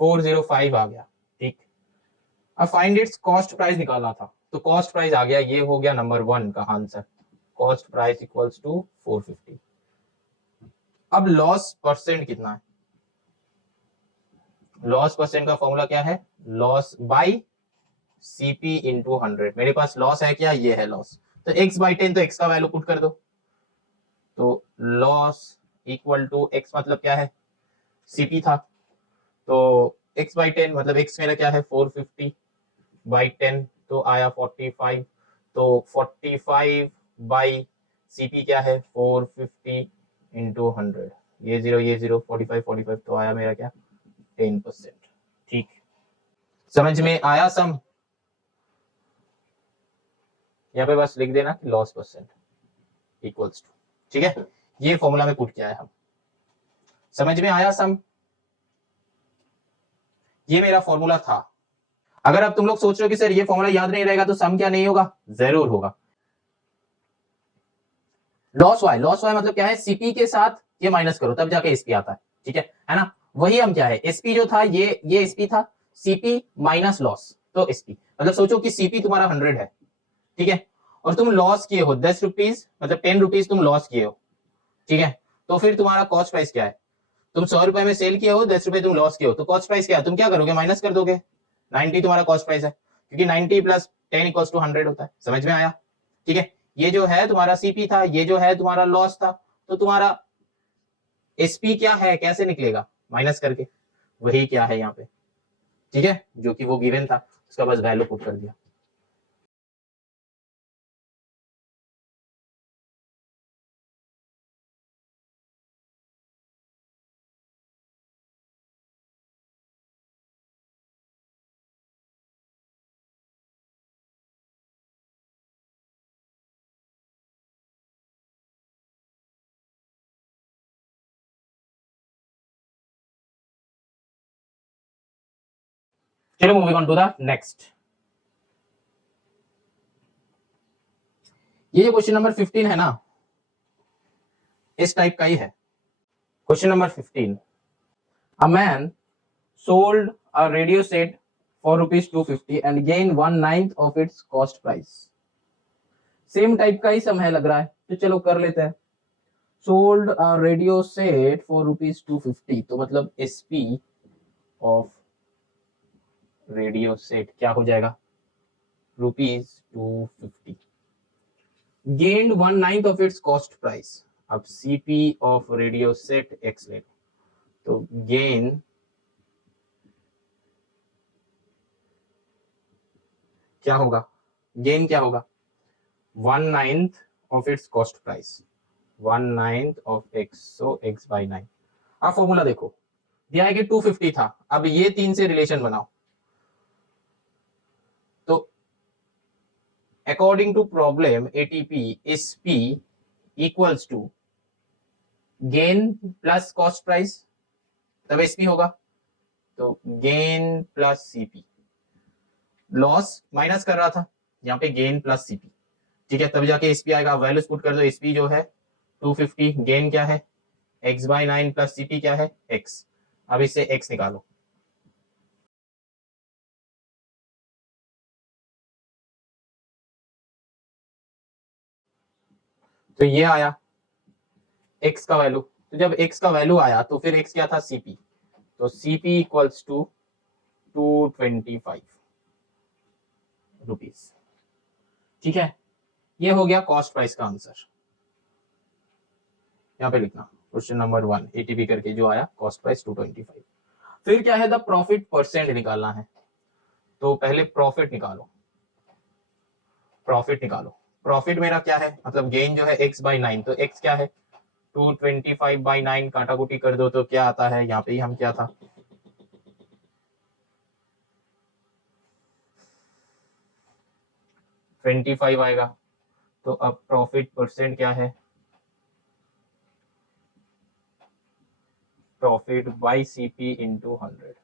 405 आ गया। ठीक, अब फाइंड इट्स कॉस्ट प्राइस निकालना था, तो कॉस्ट प्राइस आ गया, ये हो गया नंबर 1 का answer, cost price equals to 450। अब लॉस परसेंट कितना है, लॉस परसेंट का फॉर्मूला क्या है, लॉस बाई सीपी इंटू 100। मेरे पास लॉस है क्या, ये है लॉस, तो x बाई 10, तो x का वैल्यू पुट कर दो, तो लॉस इक्वल टू x मतलब क्या है, सीपी था, तो x बाई 10 मतलब x मेरा क्या है 450 बाई 10, तो आया 45, तो 45 बाई सीपी क्या है 450 इंटू 100, ये जीरो 45 तो आया मेरा क्या 10%। ठीक, समझ में आया सम? यहाँ पे बस लिख देना कि लॉस परसेंट इक्वल्स टू, ठीक है, ये फॉर्मूला में पुट किया है हम। समझ में आया सम? ये मेरा फॉर्मूला था। अगर अब तुम लोग सोच रहे हो कि सर ये फॉर्मूला याद नहीं रहेगा तो सम क्या नहीं होगा, जरूर होगा। लॉस वाई मतलब क्या है, सीपी के साथ ये माइनस करो तब जाके एसपी आता है। ठीक है ना, वही हम क्या है, एसपी जो था ये एसपी था, सीपी माइनस लॉस, तो एसपी मतलब सोचो कि सीपी तुम्हारा 100 है, ठीक है, और तुम लॉस किए हो 10 रुपीज, मतलब 10 रुपीज तुम लॉस किए हो। ठीक है, तो फिर तुम्हारा कॉस्ट प्राइस क्या है, तुम 100 रुपए में सेल किए हो, 10 रुपए तुम लॉस किए हो, तो कॉस्ट प्राइस क्या है, तुम क्या करोगे, माइनस कर दोगे, 90 तुम्हारा कॉस्ट प्राइस है, क्योंकि 90 प्लस 10 इक्वल्स टू 100 होता है। समझ में आया? ठीक है, ये जो है तुम्हारा सीपी था, ये जो है तुम्हारा लॉस था, तो तुम्हारा एसपी क्या है, कैसे निकलेगा, माइनस करके, वही क्या है यहाँ पे। ठीक है, जो कि वो गिवन था उसका बस वैल्यू पुट कर दिया। चलो moving on to the next. ये जो क्वेश्चन नंबर 15 है ना, इस टाइप का ही है। Question number 15, a man sold a radio set for rupees 250 and gained 1/9 of its cost price। Same type का ही सम है लग रहा है, तो चलो कर लेते हैं। Sold a radio set for rupees 250, तो मतलब SP ऑफ रेडियो सेट क्या हो जाएगा, rupees 250। Gained 1/9 of its cost price. अब CP of radio set x ले, तो गेन क्या होगा, गेन क्या होगा, 1/9 of its cost price, 1/9 of x, so x by 9। अब फॉर्मूला देखो, दिया है कि 250 था, अब ये 3 से रिलेशन बनाओ, तो according to problem ATP SP equals to gain plus cost price, तब SP होगा, तो gain plus CP। Loss minus कर रहा था, यहाँ पे गेन प्लस CP, ठीक है, तब जाके SP आएगा। वैल्यूज पुट कर दो, SP जो है 250, गेन क्या है x बाई 9 प्लस CP क्या है x। अब इससे x निकालो, तो ये आया x का वैल्यू। तो जब x का वैल्यू आया तो फिर x क्या था, CP, तो CP इक्वल्स टू 225 रुपीज, ठीक है। ये हो गया कॉस्ट प्राइस का आंसर, यहाँ पे लिखना क्वेश्चन नंबर 1 ATP करके जो आया कॉस्ट प्राइस 225। फिर क्या है, द प्रॉफिट परसेंट निकालना है, तो पहले प्रॉफिट निकालो, प्रॉफिट निकालो। प्रॉफिट मेरा क्या है, मतलब गेन जो है x बाई 9, तो x क्या है 225 बाई 9, काटाकुटी कर दो तो क्या आता है, यहाँ पे ही हम क्या था 25 आएगा। तो अब प्रॉफिट परसेंट क्या है, profit by CP into 100।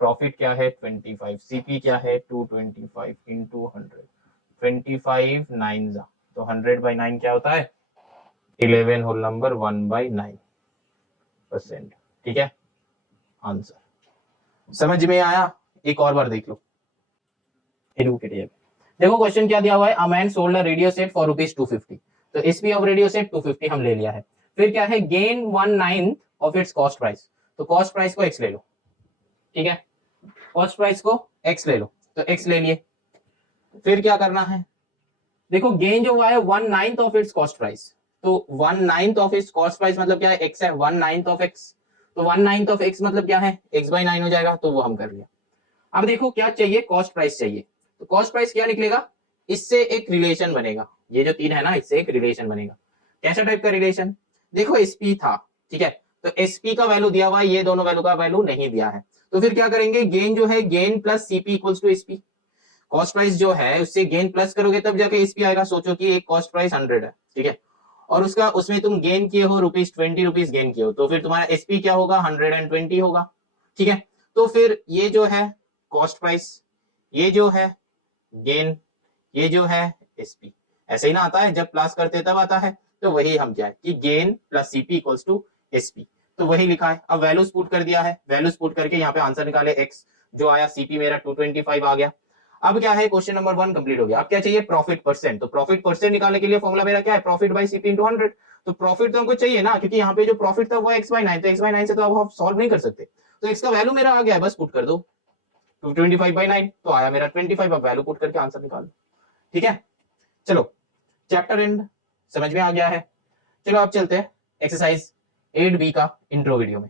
Profit क्या है 25, CP क्या है 225 इंटू 100, 25 9 जा, तो 100 बाई 9 क्या होता है 11 होल नंबर 1/9%, ठीक है आंसर। समझ में आया, एक और बार देख लो। देखो क्वेश्चन क्या दिया हुआ है, a man sold a radio set for rupees 250, तो SP ऑफ रेडियो सेट 250 हम ले लिया है। फिर क्या है, gain 1/9 of its cost price, तो कॉस्ट प्राइस को x ले लो, ठीक है, कॉस्ट प्राइस को x ले लो, तो x ले लिए। फिर क्या करना है, देखो गेन जो हुआ है 1/9 ऑफ इट्स कॉस्ट प्राइस, तो 1/9 ऑफ इट्स कॉस्ट प्राइस मतलब क्या है, x है 1/9 ऑफ x, तो 1/9 ऑफ x मतलब क्या है x बाई 9 हो जाएगा, तो वो हम कर लिया। अब देखो क्या चाहिए, कॉस्ट प्राइस चाहिए, तो कॉस्ट प्राइस क्या निकलेगा, इससे एक रिलेशन बनेगा, ये जो 3 है ना, इससे एक रिलेशन बनेगा। कैसा टाइप का रिलेशन, देखो SP था, ठीक है, तो SP का वैल्यू दिया हुआ है, ये दोनों वैल्यू का वैल्यू नहीं दिया है, तो फिर क्या करेंगे, गेन जो है gain plus CP equals to SP। Cost price जो है उससे गेन प्लस करोगे तब जाके SP आएगा। सोचो कि एक कॉस्ट प्राइस 100 है, ठीक है, और उसका उसमें तुम गेन किए हो ₹20 गेन किए हो, तो फिर तुम्हारा SP क्या होगा 120 होगा, ठीक है। तो फिर ये जो है कॉस्ट प्राइस, ये जो है गेन, ये जो है SP, ऐसे ही ना आता है, जब प्लस करते तब आता है, तो वही हम क्या है कि gain plus CP equals to SP, तो वही लिखा है। अब वैल्यूज पुट कर दिया है, वैल्यूज पुट करके यहाँ पे आंसर निकाले, x जो आया CP मेरा 225 आ गया। अब क्या है, क्वेश्चन नंबर 1 कंप्लीट हो गया। अब क्या चाहिए, प्रॉफिट परसेंट, तो प्रॉफिट परसेंट निकालने के लिए फॉर्मूला मेरा क्या है, प्रॉफिट बाई CP इंटू 100। तो प्रॉफिट तो हमको चाहिए ना, क्योंकि यहाँ पे जो प्रॉफिट था वो x बाई 9, तो x बाई 9 से तो अब हम सॉल्व नहीं कर सकते, तो x का वैल्यू मेरा आ गया है, बस पुट कर दो 225 बाई 9, तो आया मेरा 25। अब वैल्यू पुट करके आंसर निकाल, ठीक है। चलो चैप्टर एंड समझ में आ गया है। चलो अब चलते हैं एक्सरसाइज 8B का इंट्रो वीडियो में।